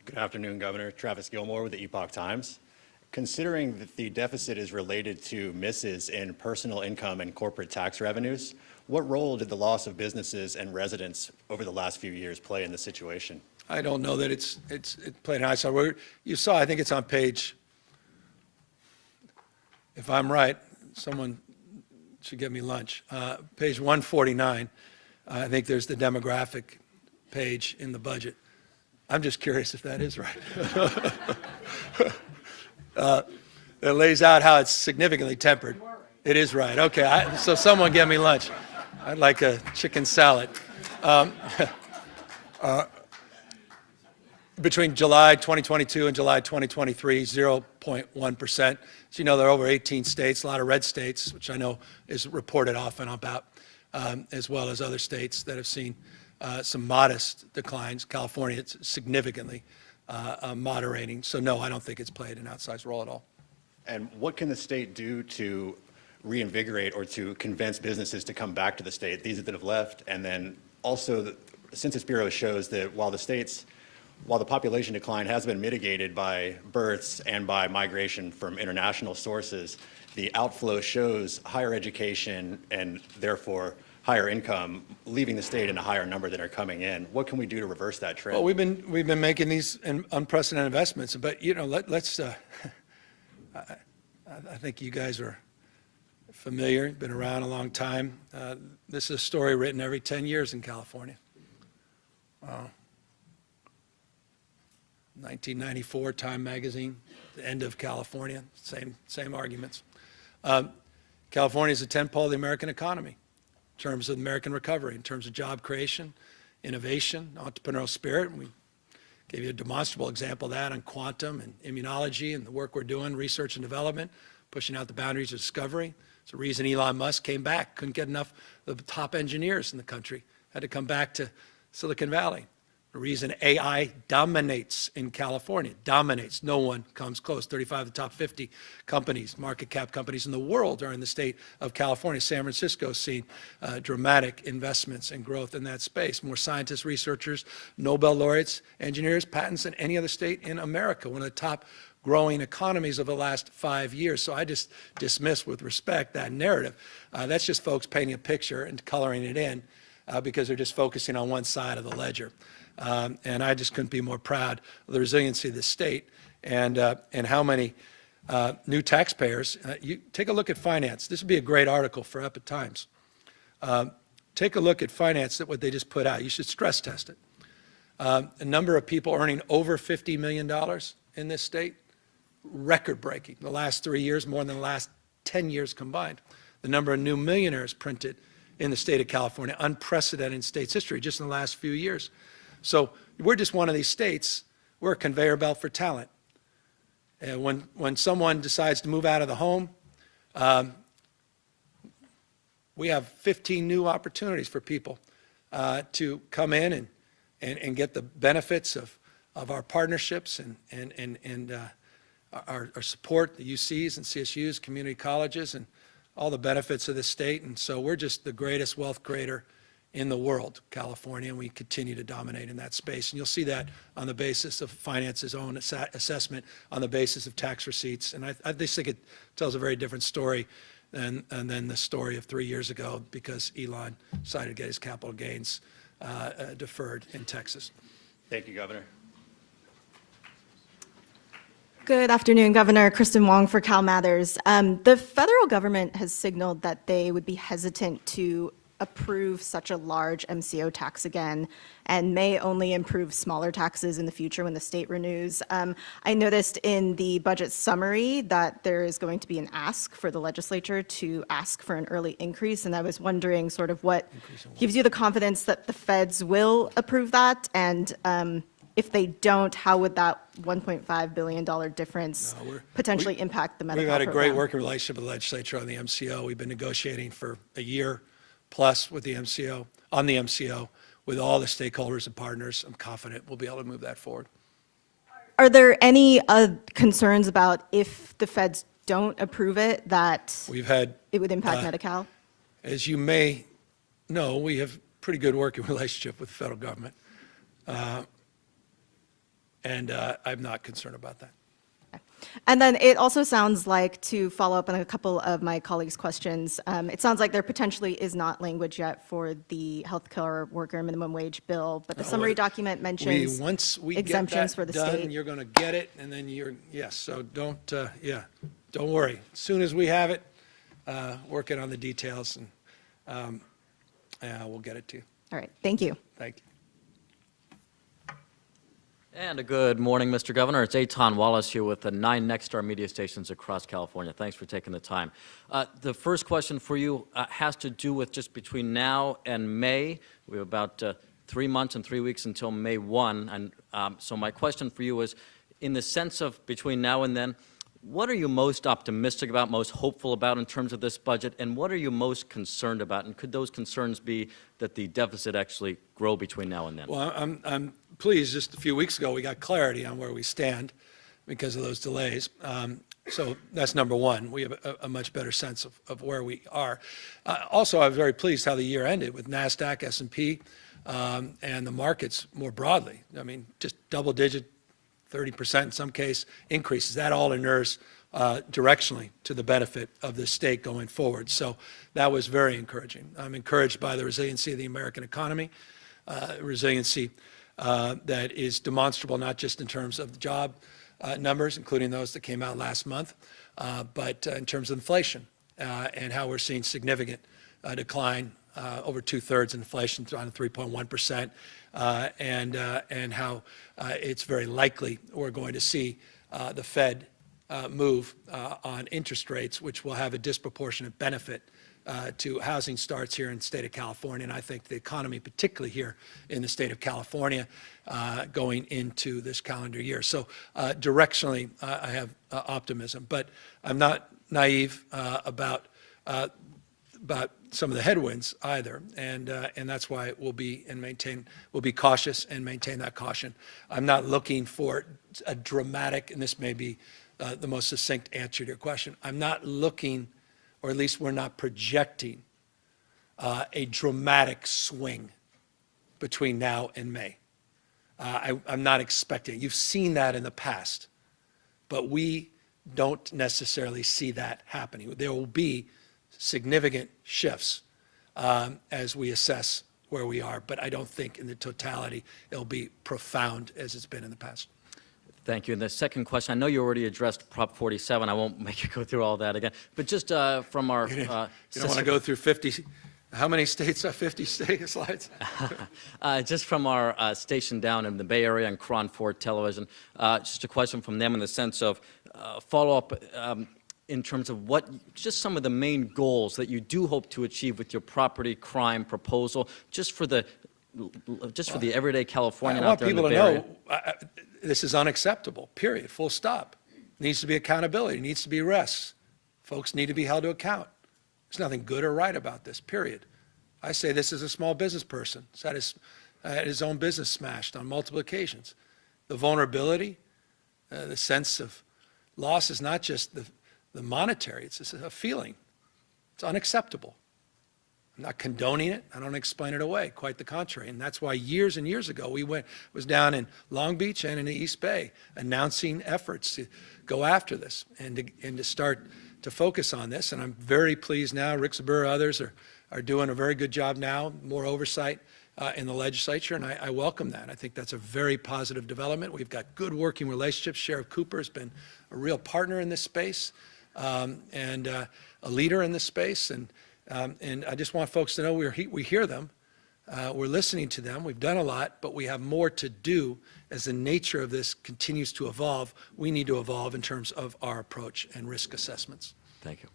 Good afternoon, Governor. Travis Gilmore with the Epoch Times. Considering that the deficit is related to misses in personal income and corporate tax revenues, what role did the loss of businesses and residents over the last few years play in the situation? I don't know that it played an eye. So you saw, I think it's on page, if I'm right, someone should get me lunch. Page 149, I think there's the demographic page in the budget. I'm just curious if that is right. It lays out how it's significantly tempered. It is right. Okay, so someone get me lunch. I'd like a chicken salad. Between July 2022 and July 2023, 0.1%. So you know, there are over 18 states, a lot of red states, which I know is reported often about, as well as other states that have seen some modest declines. California, it's significantly moderating. So no, I don't think it's played an outsized role at all. And what can the state do to reinvigorate or to convince businesses to come back to the state, these that have left? And then also, the Census Bureau shows that while the population decline has been mitigated by births and by migration from international sources, the outflow shows higher education and therefore higher income leaving the state and a higher number that are coming in. What can we do to reverse that trend? Well, we've been making these unprecedented investments, but you know, let's. I think you guys are familiar, been around a long time. This is a story written every 10 years in California. 1994, Time Magazine, the end of California, same arguments. California is a tentpole of the American economy in terms of American recovery, in terms of job creation, innovation, entrepreneurial spirit. We gave you a demonstrable example of that on quantum and immunology and the work we're doing, research and development, pushing out the boundaries of discovery. It's the reason Elon Musk came back, couldn't get enough of the top engineers in the country, had to come back to Silicon Valley. The reason AI dominates in California, dominates, no one comes close. 35 of the top 50 companies, market cap companies in the world are in the state of California. San Francisco's seen dramatic investments and growth in that space. More scientists, researchers, Nobel laureates, engineers, patents than any other state in America. One of the top growing economies of the last 5 years. So I just dismiss with respect that narrative. That's just folks painting a picture and coloring it in because they're just focusing on one side of the ledger. And I just couldn't be more proud of the resiliency of this state and how many new taxpayers. You take a look at finance. This would be a great article for Epic Times. Take a look at finance, at what they just put out. You should stress test it. A number of people earning over $50 million in this state, record-breaking. The last 3 years, more than the last 10 years combined. The number of new millionaires printed in the state of California, unprecedented in state's history just in the last few years. So we're just one of these states. We're a conveyor belt for talent. And when someone decides to move out of the home, we have 15 new opportunities for people to come in and get the benefits of our partnerships and our support, the UCs and CSUs, community colleges, and all the benefits of this state. And so we're just the greatest wealth creator in the world, California, and we continue to dominate in that space. And you'll see that on the basis of finance's own assessment, on the basis of tax receipts. And I just think it tells a very different story than the story of 3 years ago, because Elon decided to get his capital gains deferred in Texas. Thank you, Governor. Good afternoon, Governor. Kristen Wong for Cal Matters. The federal government has signaled that they would be hesitant to approve such a large MCO tax again, and may only approve smaller taxes in the future when the state renews. I noticed in the budget summary that there is going to be an ask for the legislature to ask for an early increase, and I was wondering sort of what gives you the confidence that the feds will approve that, and if they don't, how would that $1.5 billion difference potentially impact the medical We've had a program? great working relationship with the legislature on the MCO. We've been negotiating for a year plus with the MCO, on the MCO, with all the stakeholders and partners. I'm confident we'll be able to move that forward. Are there any concerns about if the feds don't approve it, that We've had, it would impact Medi-Cal? as you may know, we have pretty good working relationship with the federal government. And I'm not concerned about that. And then it also sounds like, to follow up on a couple of my colleagues' questions, it sounds like there potentially is not language yet for the healthcare worker minimum wage bill, but the summary document mentions Once we exemptions get for that the done, state. you're going to get it, and then yes, so don't worry. As soon as we have it, working on the details, and we'll get it to you. All right, thank you. Thank you. And a good morning, Mr. Governor. It's Eitan Wallace here with the 9 Nexstar media stations across California. Thanks for taking the time. The first question for you has to do with just between now and May. We have about 3 months and 3 weeks until May 1. And so my question for you is, in the sense of between now and then, what are you most optimistic about, most hopeful about in terms of this budget, and what are you most concerned about? And could those concerns be that the deficit actually grow between now and then? Well, I'm pleased. Just a few weeks ago, we got clarity on where we stand because of those delays. So that's number one. We have a much better sense of where we are. Also, I was very pleased how the year ended with NASDAQ, S&P, and the markets more broadly. I mean, just double-digit, 30% in some case increases. That all inures directionally to the benefit of the state going forward. So that was very encouraging. I'm encouraged by the resiliency of the American economy, resiliency that is demonstrable not just in terms of the job numbers, including those that came out last month, but in terms of inflation and how we're seeing significant decline, over 2/3 inflation, around 3.1%, and how it's very likely we're going to see the Fed move on interest rates, which will have a disproportionate benefit to housing starts here in the state of California, and I think the economy, particularly here in the state of California, going into this calendar year. So directionally, I have optimism, but I'm not naive about some of the headwinds either, and that's why we'll be cautious and maintain that caution. I'm not looking for a dramatic, and this may be the most succinct answer to your question. I'm not looking, or at least we're not projecting, a dramatic swing between now and May. I'm not expecting it. You've seen that in the past, but we don't necessarily see that happening. There will be significant shifts as we assess where we are, but I don't think in the totality it'll be profound as it's been in the past. Thank you. And the second question, I know you already addressed Prop 47. I won't make you go through all that again. But just from our You don't want to go through 50, how many states are 50 slides? just from our station down in the Bay Area and Cron 4 Television, just a question from them in the sense of follow-up in terms of what, just some of the main goals that you do hope to achieve with your property crime proposal, just for the everyday Californian out there in the Bay Area. I want people to know this is unacceptable, period, full stop. Needs to be accountability, needs to be arrests. Folks need to be held to account. There's nothing good or right about this, period. I say this as a small business person. He's had his own business smashed on multiple occasions. The vulnerability, the sense of loss is not just the monetary, it's just a feeling. It's unacceptable. I'm not condoning it. I don't explain it away. Quite the contrary. And that's why years and years ago we was down in Long Beach and in the East Bay announcing efforts to go after this and to start to focus on this. And I'm very pleased now. Rick Zabur, others are doing a very good job now, more oversight in the legislature, and I welcome that. I think that's a very positive development. We've got good working relationships. Sheriff Cooper has been a real partner in this space and a leader in this space. And I just want folks to know we hear them. We're listening to them. We've done a lot, but we have more to do as the nature of this continues to evolve. We need to evolve in terms of our approach and risk assessments. Thank you.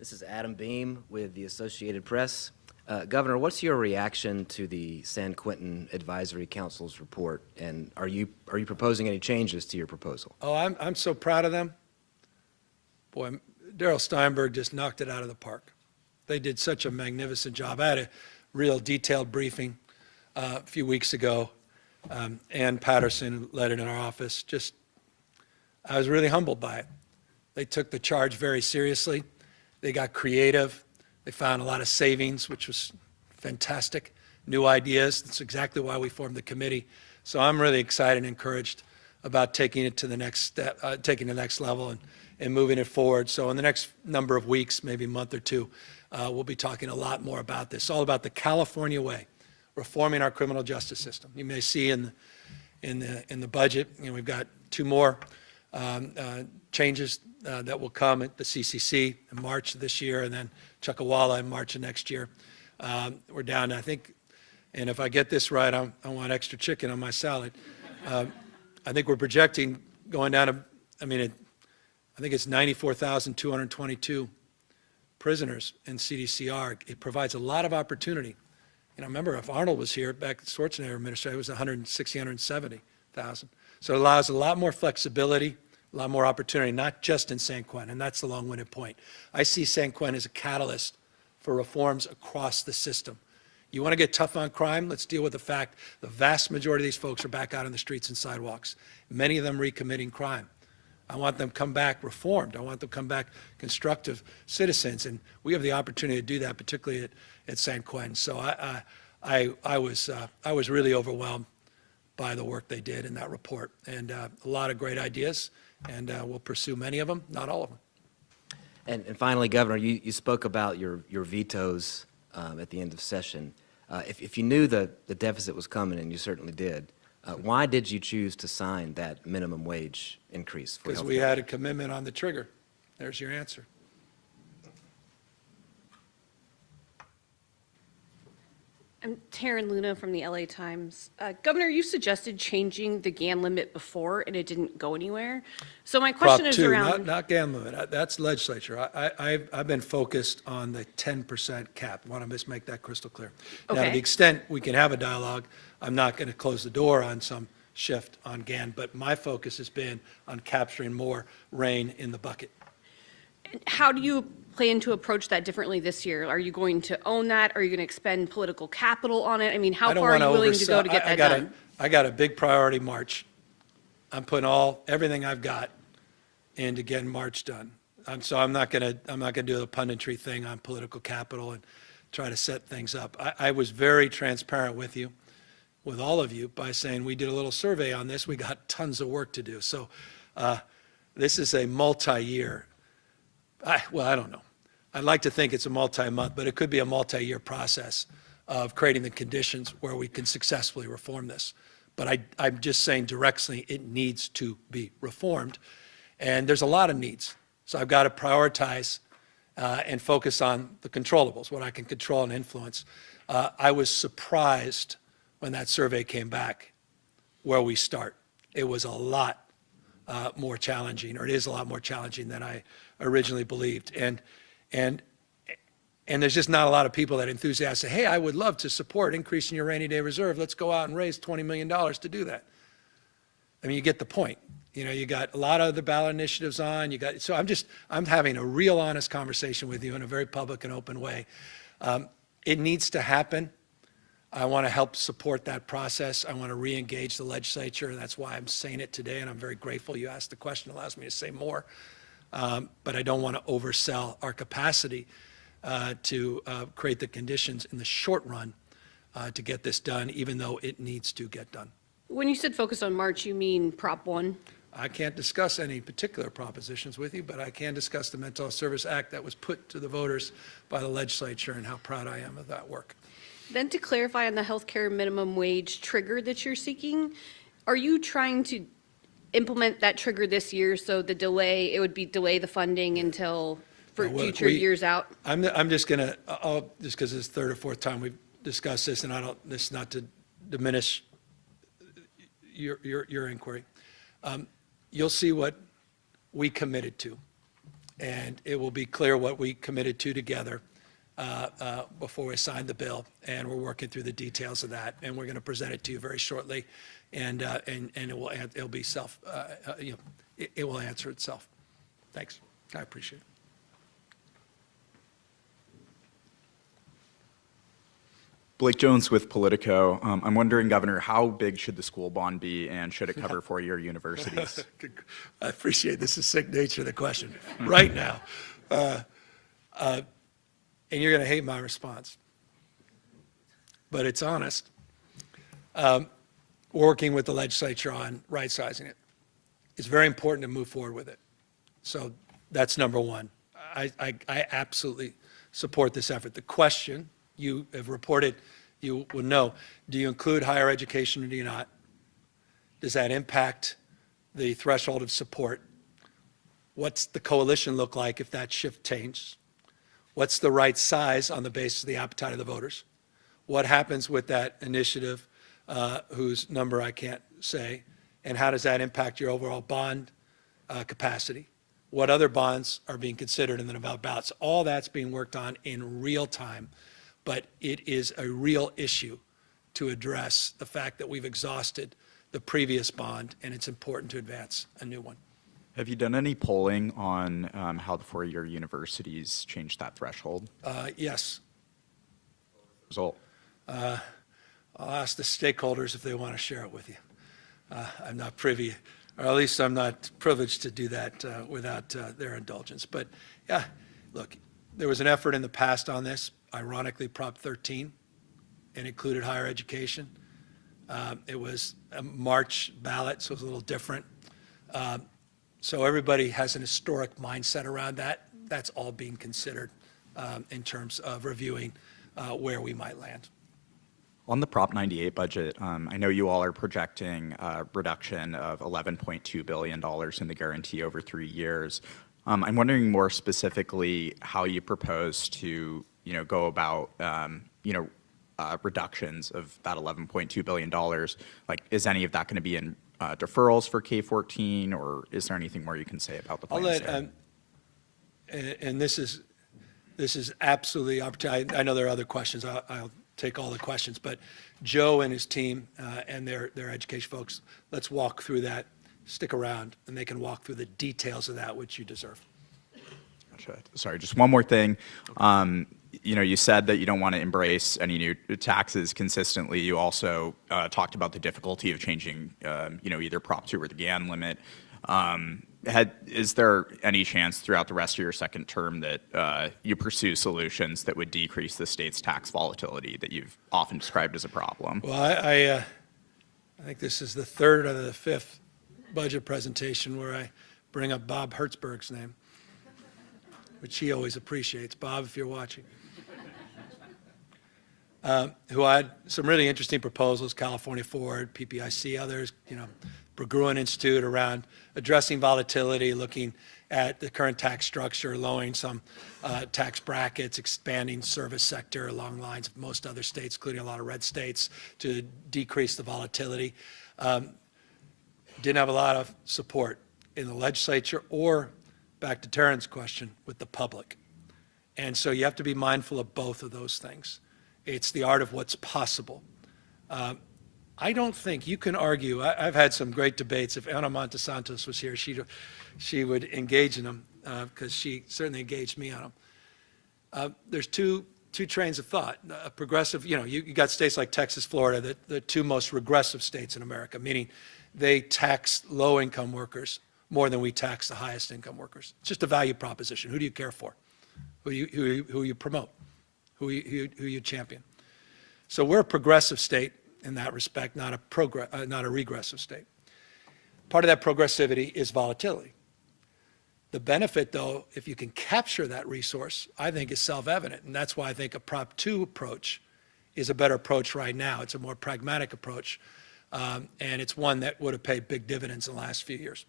This is Adam Beam with the Associated Press. Governor, what's your reaction to the San Quentin Advisory Council's report, and are you proposing any changes to your proposal? Oh, I'm so proud of them. Boy, Darrell Steinberg just knocked it out of the park. They did such a magnificent job. I had a real detailed briefing a few weeks ago. Ann Patterson, who led it in our office, I was really humbled by it. They took the charge very seriously. They got creative. They found a lot of savings, which was fantastic. New ideas. That's exactly why we formed the committee. So I'm really excited and encouraged about taking it to the next step, taking the next level and moving it forward. So in the next number of weeks, maybe a month or two, we'll be talking a lot more about this, all about the California way, reforming our criminal justice system. You may see in the budget, we've got two more changes that will come at the CCC in March of this year, and then Chuckawalla in March of next year. We're down, I think, and if I get this right, I want extra chicken on my salad. I think we're projecting going down to, I think it's 94,222 prisoners in CDCR. It provides a lot of opportunity. Remember, if Arnold was here back at Schwarzenegger administration, it was 160, 170,000. So it allows a lot more flexibility, a lot more opportunity, not just in San Quentin, and that's the long-winded point. I see San Quentin as a catalyst for reforms across the system. You want to get tough on crime? Let's deal with the fact the vast majority of these folks are back out on the streets and sidewalks, many of them recommitting crime. I want them to come back reformed. I want them to come back constructive citizens, and we have the opportunity to do that, particularly at San Quentin. So I was really overwhelmed by the work they did in that report, and a lot of great ideas, and we'll pursue many of them, not all of them. And finally, Governor, you spoke about your vetoes at the end of session. If you knew the deficit was coming, and you certainly did, why did you choose to sign that minimum wage increase for healthcare? Because we had a commitment on the trigger. There's your answer. I'm Taryn Luna from the LA Times. Governor, you suggested changing the GAN limit before, and it didn't go anywhere. So my question Prop is 2, around... not GAN limit. That's legislature. I've been focused on the 10% cap. I want to just make that crystal clear. Now, to Okay. the extent we can have a dialogue, I'm not going to close the door on some shift on GAN, but my focus has been on capturing more rain in the bucket. How do you plan to approach that differently this year? Are you going to own that? Are you going to expend political capital on it? I mean, how I don't far are wanna you willing to go to oversell- get I that got a- done? I got a big priority March. I'm putting everything I've got into getting March done. So I'm not gonna do the punditry thing on political capital and try to set things up. I was very transparent with you, with all of you, by saying we did a little survey on this. We got tons of work to do. So this is a multi-year, I don't know. I'd like to think it's a multi-month, but it could be a multi-year process of creating the conditions where we can successfully reform this. But I'm just saying directly, it needs to be reformed. And there's a lot of needs. So I've got to prioritize and focus on the controllables, what I can control and influence. I was surprised when that survey came back where we start. It was a lot more challenging, or it is a lot more challenging than I originally believed. And there's just not a lot of people that enthusiastically say, hey, I would love to support increasing your rainy day reserve. Let's go out and raise $20 million to do that. I mean, you get the point. You know, you got a lot of the ballot initiatives on. So I'm having a real honest conversation with you in a very public and open way. It needs to happen. I want to help support that process. I want to re-engage the legislature, and that's why I'm saying it today, and I'm very grateful you asked the question. It allows me to say more. But I don't want to oversell our capacity to create the conditions in the short run to get this done, even though it needs to get done. When you said focus on March, you mean Prop 1? I can't discuss any particular propositions with you, but I can discuss the Mental Health Service Act that was put to the voters by the legislature and how proud I am of that work. Then to clarify on the healthcare minimum wage trigger that you're seeking, are you trying to implement that trigger this year, so it would be delay the funding until for future years out? I'm just gonna, just because it's the third or fourth time we've discussed this, and this is not to diminish your inquiry. You'll see what we committed to, and it will be clear what we committed to together before we signed the bill, and we're working through the details of that, and we're going to present it to you very shortly, and it'll be it will answer itself. Thanks. I appreciate it. Blake Jones with Politico. I'm wondering, Governor, how big should the school bond be, and should it cover four-year universities? I appreciate the succinct nature of the question right now. And you're going to hate my response, but it's honest. Working with the legislature on right-sizing it. It's very important to move forward with it. So that's number one. I absolutely support this effort. The question you have reported, you would know, do you include higher education or do you not? Does that impact the threshold of support? What's the coalition look like if that shift changes? What's the right size on the basis of the appetite of the voters? What happens with that initiative, whose number I can't say, and how does that impact your overall bond capacity? What other bonds are being considered in the Nevada ballots? All that's being worked on in real time, but it is a real issue to address the fact that we've exhausted the previous bond, and it's important to advance a new one. Have you done any polling on how the four-year universities changed that threshold? Yes. Result? I'll ask the stakeholders if they want to share it with you. I'm not privy, or at least I'm not privileged to do that without their indulgence. But yeah, look, there was an effort in the past on this, ironically Prop 13, and included higher education. It was a March ballot, so it was a little different. So everybody has an historic mindset around that. That's all being considered in terms of reviewing where we might land. On the Prop 98 budget, I know you all are projecting a reduction of $11.2 billion in the guarantee over 3 years. I'm wondering more specifically how you propose to, go about, reductions of that $11.2 billion. Like, is any of that going to be in deferrals for K-14, or is there anything more you can say about the plans there? And this is absolutely opportunity. I know there are other questions. I'll take all the questions, but Joe and his team and their education folks, let's walk through that. Stick around, and they can walk through the details of that, which you deserve. Gotcha. Sorry, just one more thing. You know, you said that you don't want to embrace any new taxes consistently. You also talked about the difficulty of changing, you know, either Prop 2 or the GAN limit. Is there any chance throughout the rest of your second term that you pursue solutions that would decrease the state's tax volatility that you've often described as a problem? Well, I think this is the third or the fifth budget presentation where I bring up Bob Hertzberg's name, which he always appreciates. Bob, if you're watching. Who had some really interesting proposals, California Forward, PPIC, others, you know, Berggruen Institute around addressing volatility, looking at the current tax structure, lowering some tax brackets, expanding service sector along the lines of most other states, including a lot of red states, to decrease the volatility. Didn't have a lot of support in the legislature or, back to Taryn's question, with the public. And so you have to be mindful of both of those things. It's the art of what's possible. I don't think you can argue. I've had some great debates. If Ana Montesantos was here, she would engage in them because she certainly engaged me on them. There's two trains of thought. A progressive, you know, you got states like Texas, Florida, the two most regressive states in America, meaning they tax low-income workers more than we tax the highest-income workers. It's just a value proposition. Who do you care for? Who you promote? Who you champion? So we're a progressive state in that respect, not a regressive state. Part of that progressivity is volatility. The benefit, though, if you can capture that resource, I think is self-evident, and that's why I think a Prop 2 approach is a better approach right now. It's a more pragmatic approach, and it's one that would have paid big dividends in the last few years.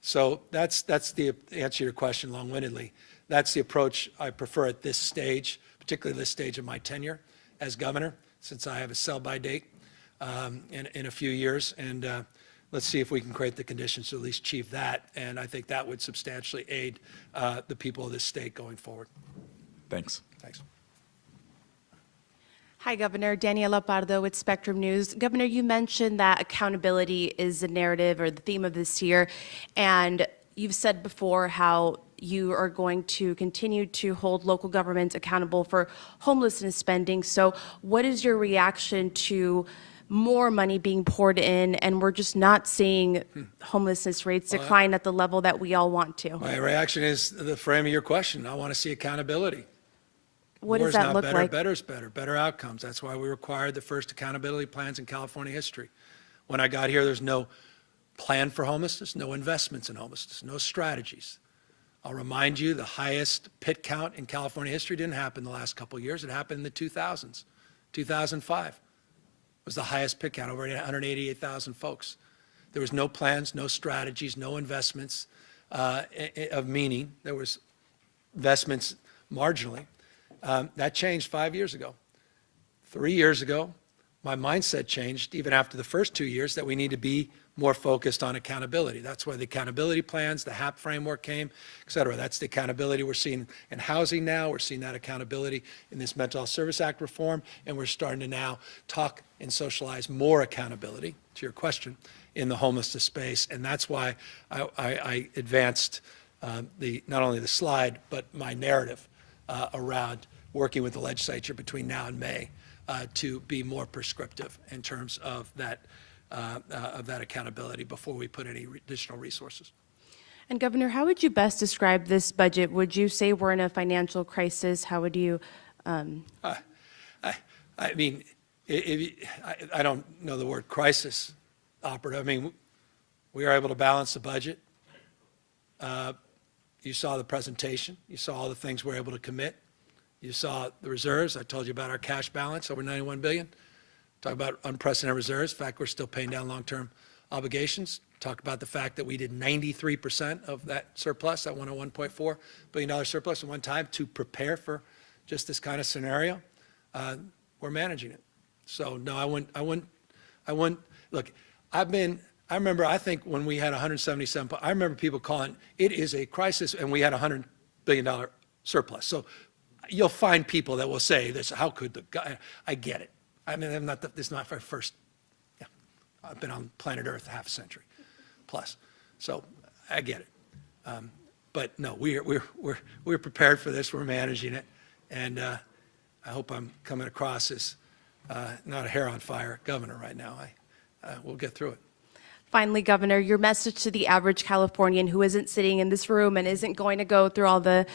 So that's the answer to your question long-windedly. That's the approach I prefer at this stage, particularly this stage of my tenure as governor, since I have a sell-by date in a few years. And let's see if we can create the conditions to at least achieve that. And I think that would substantially aid the people of this state going forward. Thanks. Thanks. Hi, Governor. Daniela Pardo with Spectrum News. Governor, you mentioned that accountability is the narrative or the theme of this year, and you've said before how you are going to continue to hold local governments accountable for homelessness spending. So what is your reaction to more money being poured in, and we're just not seeing homelessness rates decline at the level that we all want to? My reaction is the frame of your question. I want to see accountability. What More does is that not look better, like? better is better, better outcomes. That's why we required the first accountability plans in California history. When I got here, there's no plan for homelessness, no investments in homelessness, no strategies. I'll remind you, the highest pit count in California history didn't happen the last couple of years. It happened in the 2000s. 2005 was the highest pit count, over 188,000 folks. There was no plans, no strategies, no investments of meaning. There was investments marginally. That changed 5 years ago. 3 years ago, my mindset changed, even after the first 2 years, that we need to be more focused on accountability. That's why the accountability plans, the HAP framework came, et cetera. That's the accountability we're seeing in housing now. We're seeing that accountability in this Mental Health Service Act reform, and we're starting to now talk and socialize more accountability, to your question, in the homelessness space. And that's why I advanced not only the slide, but my narrative around working with the legislature between now and May to be more prescriptive in terms of that accountability before we put any additional resources. And Governor, how would you best describe this budget? Would you say we're in a financial crisis? How would you? I mean, I don't know the word crisis operative. I mean, we are able to balance the budget. You saw the presentation. You saw all the things we're able to commit. You saw the reserves. I told you about our cash balance, over $91 billion. Talk about unprecedented reserves. In fact, we're still paying down long-term obligations. Talk about the fact that we did 93% of that surplus, that $101.4 billion surplus at one time, to prepare for just this kind of scenario. We're managing it. So no, I wouldn't, look, I remember, I think when we had 177, I remember people calling, it is a crisis, and we had $100 billion surplus. So you'll find people that will say this, how could the guy, I get it. I mean, this is not my first, yeah, I've been on planet Earth half a century plus. So I get it. But no, we're prepared for this. We're managing it. And I hope I'm coming across as not a hair on fire governor right now. We'll get through it. Finally, Governor, your message to the average Californian who isn't sitting in this room and isn't going to go through all the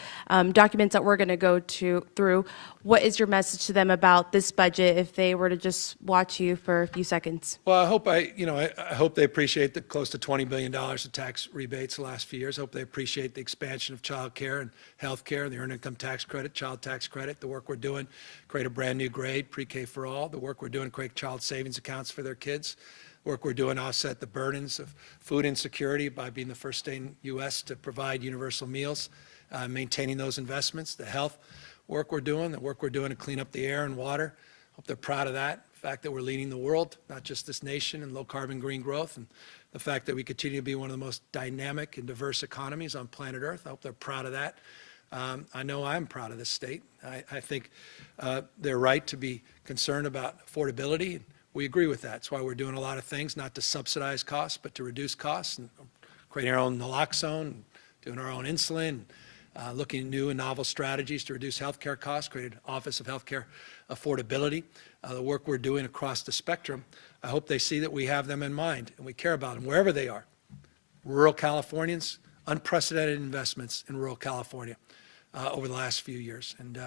documents that we're going to go through, what is your message to them about this budget if they were to just watch you for a few seconds? Well, I hope they appreciate the close to $20 billion of tax rebates the last few years. I hope they appreciate the expansion of child care and health care, the earned income tax credit, child tax credit, the work we're doing, create a brand new grade, pre-K for all, the work we're doing, create child savings accounts for their kids, work we're doing to offset the burdens of food insecurity by being the first state in U.S. to provide universal meals, maintaining those investments, the health work we're doing, the work we're doing to clean up the air and water. Hope they're proud of that. The fact that we're leading the world, not just this nation, in low carbon green growth, and the fact that we continue to be one of the most dynamic and diverse economies on planet Earth. I hope they're proud of that. I know I'm proud of this state. I think they're right to be concerned about affordability. We agree with that. That's why we're doing a lot of things, not to subsidize costs, but to reduce costs, and creating our own naloxone, doing our own insulin, looking at new and novel strategies to reduce healthcare costs, created Office of Healthcare Affordability. The work we're doing across the spectrum, I hope they see that we have them in mind and we care about them wherever they are. Rural Californians, unprecedented investments in rural California over the last few years. And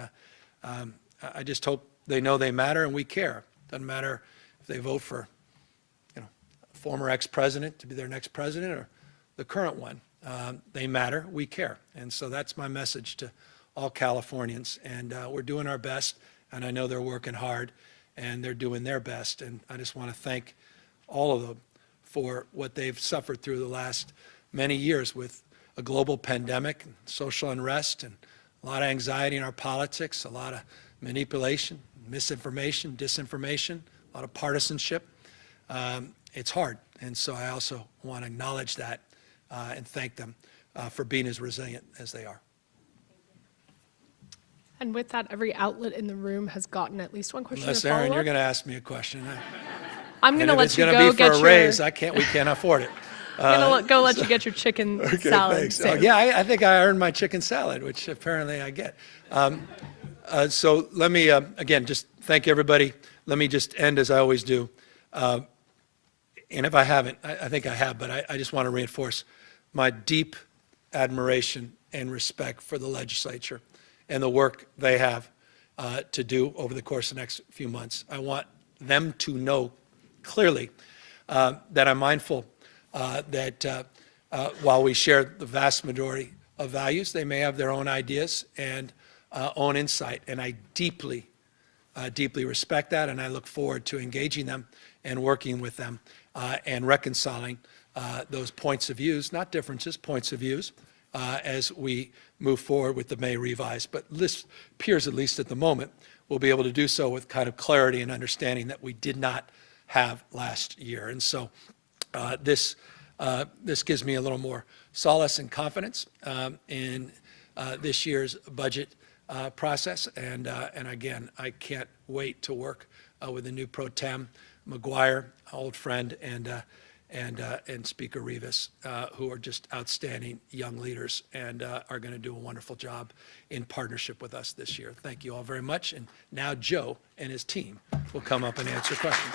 I just hope they know they matter and we care. Doesn't matter if they vote for, a former ex-president to be their next president or the current one. They matter, we care. And so that's my message to all Californians. And we're doing our best, and I know they're working hard, and they're doing their best. And I just want to thank all of them for what they've suffered through the last many years with a global pandemic, and social unrest, and a lot of anxiety in our politics, a lot of manipulation, misinformation, disinformation, a lot of partisanship. It's hard. And so I also want to acknowledge that and thank them for being as resilient as they are. And with that, every outlet in the room has gotten at least one question. Unless, or Aaron, you're follow-up. going to ask me a question. I'm going to let you go get If it's going to be for a your. raise, we can't afford it. I'm going to let you get your chicken salad. Thanks. soon. Yeah, I think I earned my chicken salad, which apparently I get. So let me, again, just thank everybody. Let me just end as I always do. And if I haven't, I think I have, but I just want to reinforce my deep admiration and respect for the legislature and the work they have to do over the course of the next few months. I want them to know clearly that I'm mindful that while we share the vast majority of values, they may have their own ideas and own insight, and I deeply respect that, and I look forward to engaging them and working with them and reconciling those points of views, not differences, points of views, as we move forward with the May revise. But this appears, at least at the moment, we'll be able to do so with kind of clarity and understanding that we did not have last year. And so this gives me a little more solace and confidence in this year's budget process. And again, I can't wait to work with the new Pro Tem McGuire, old friend, and Speaker Rivas, who are just outstanding young leaders and are going to do a wonderful job in partnership with us this year. Thank you all very much. And now Joe and his team will come up and answer questions.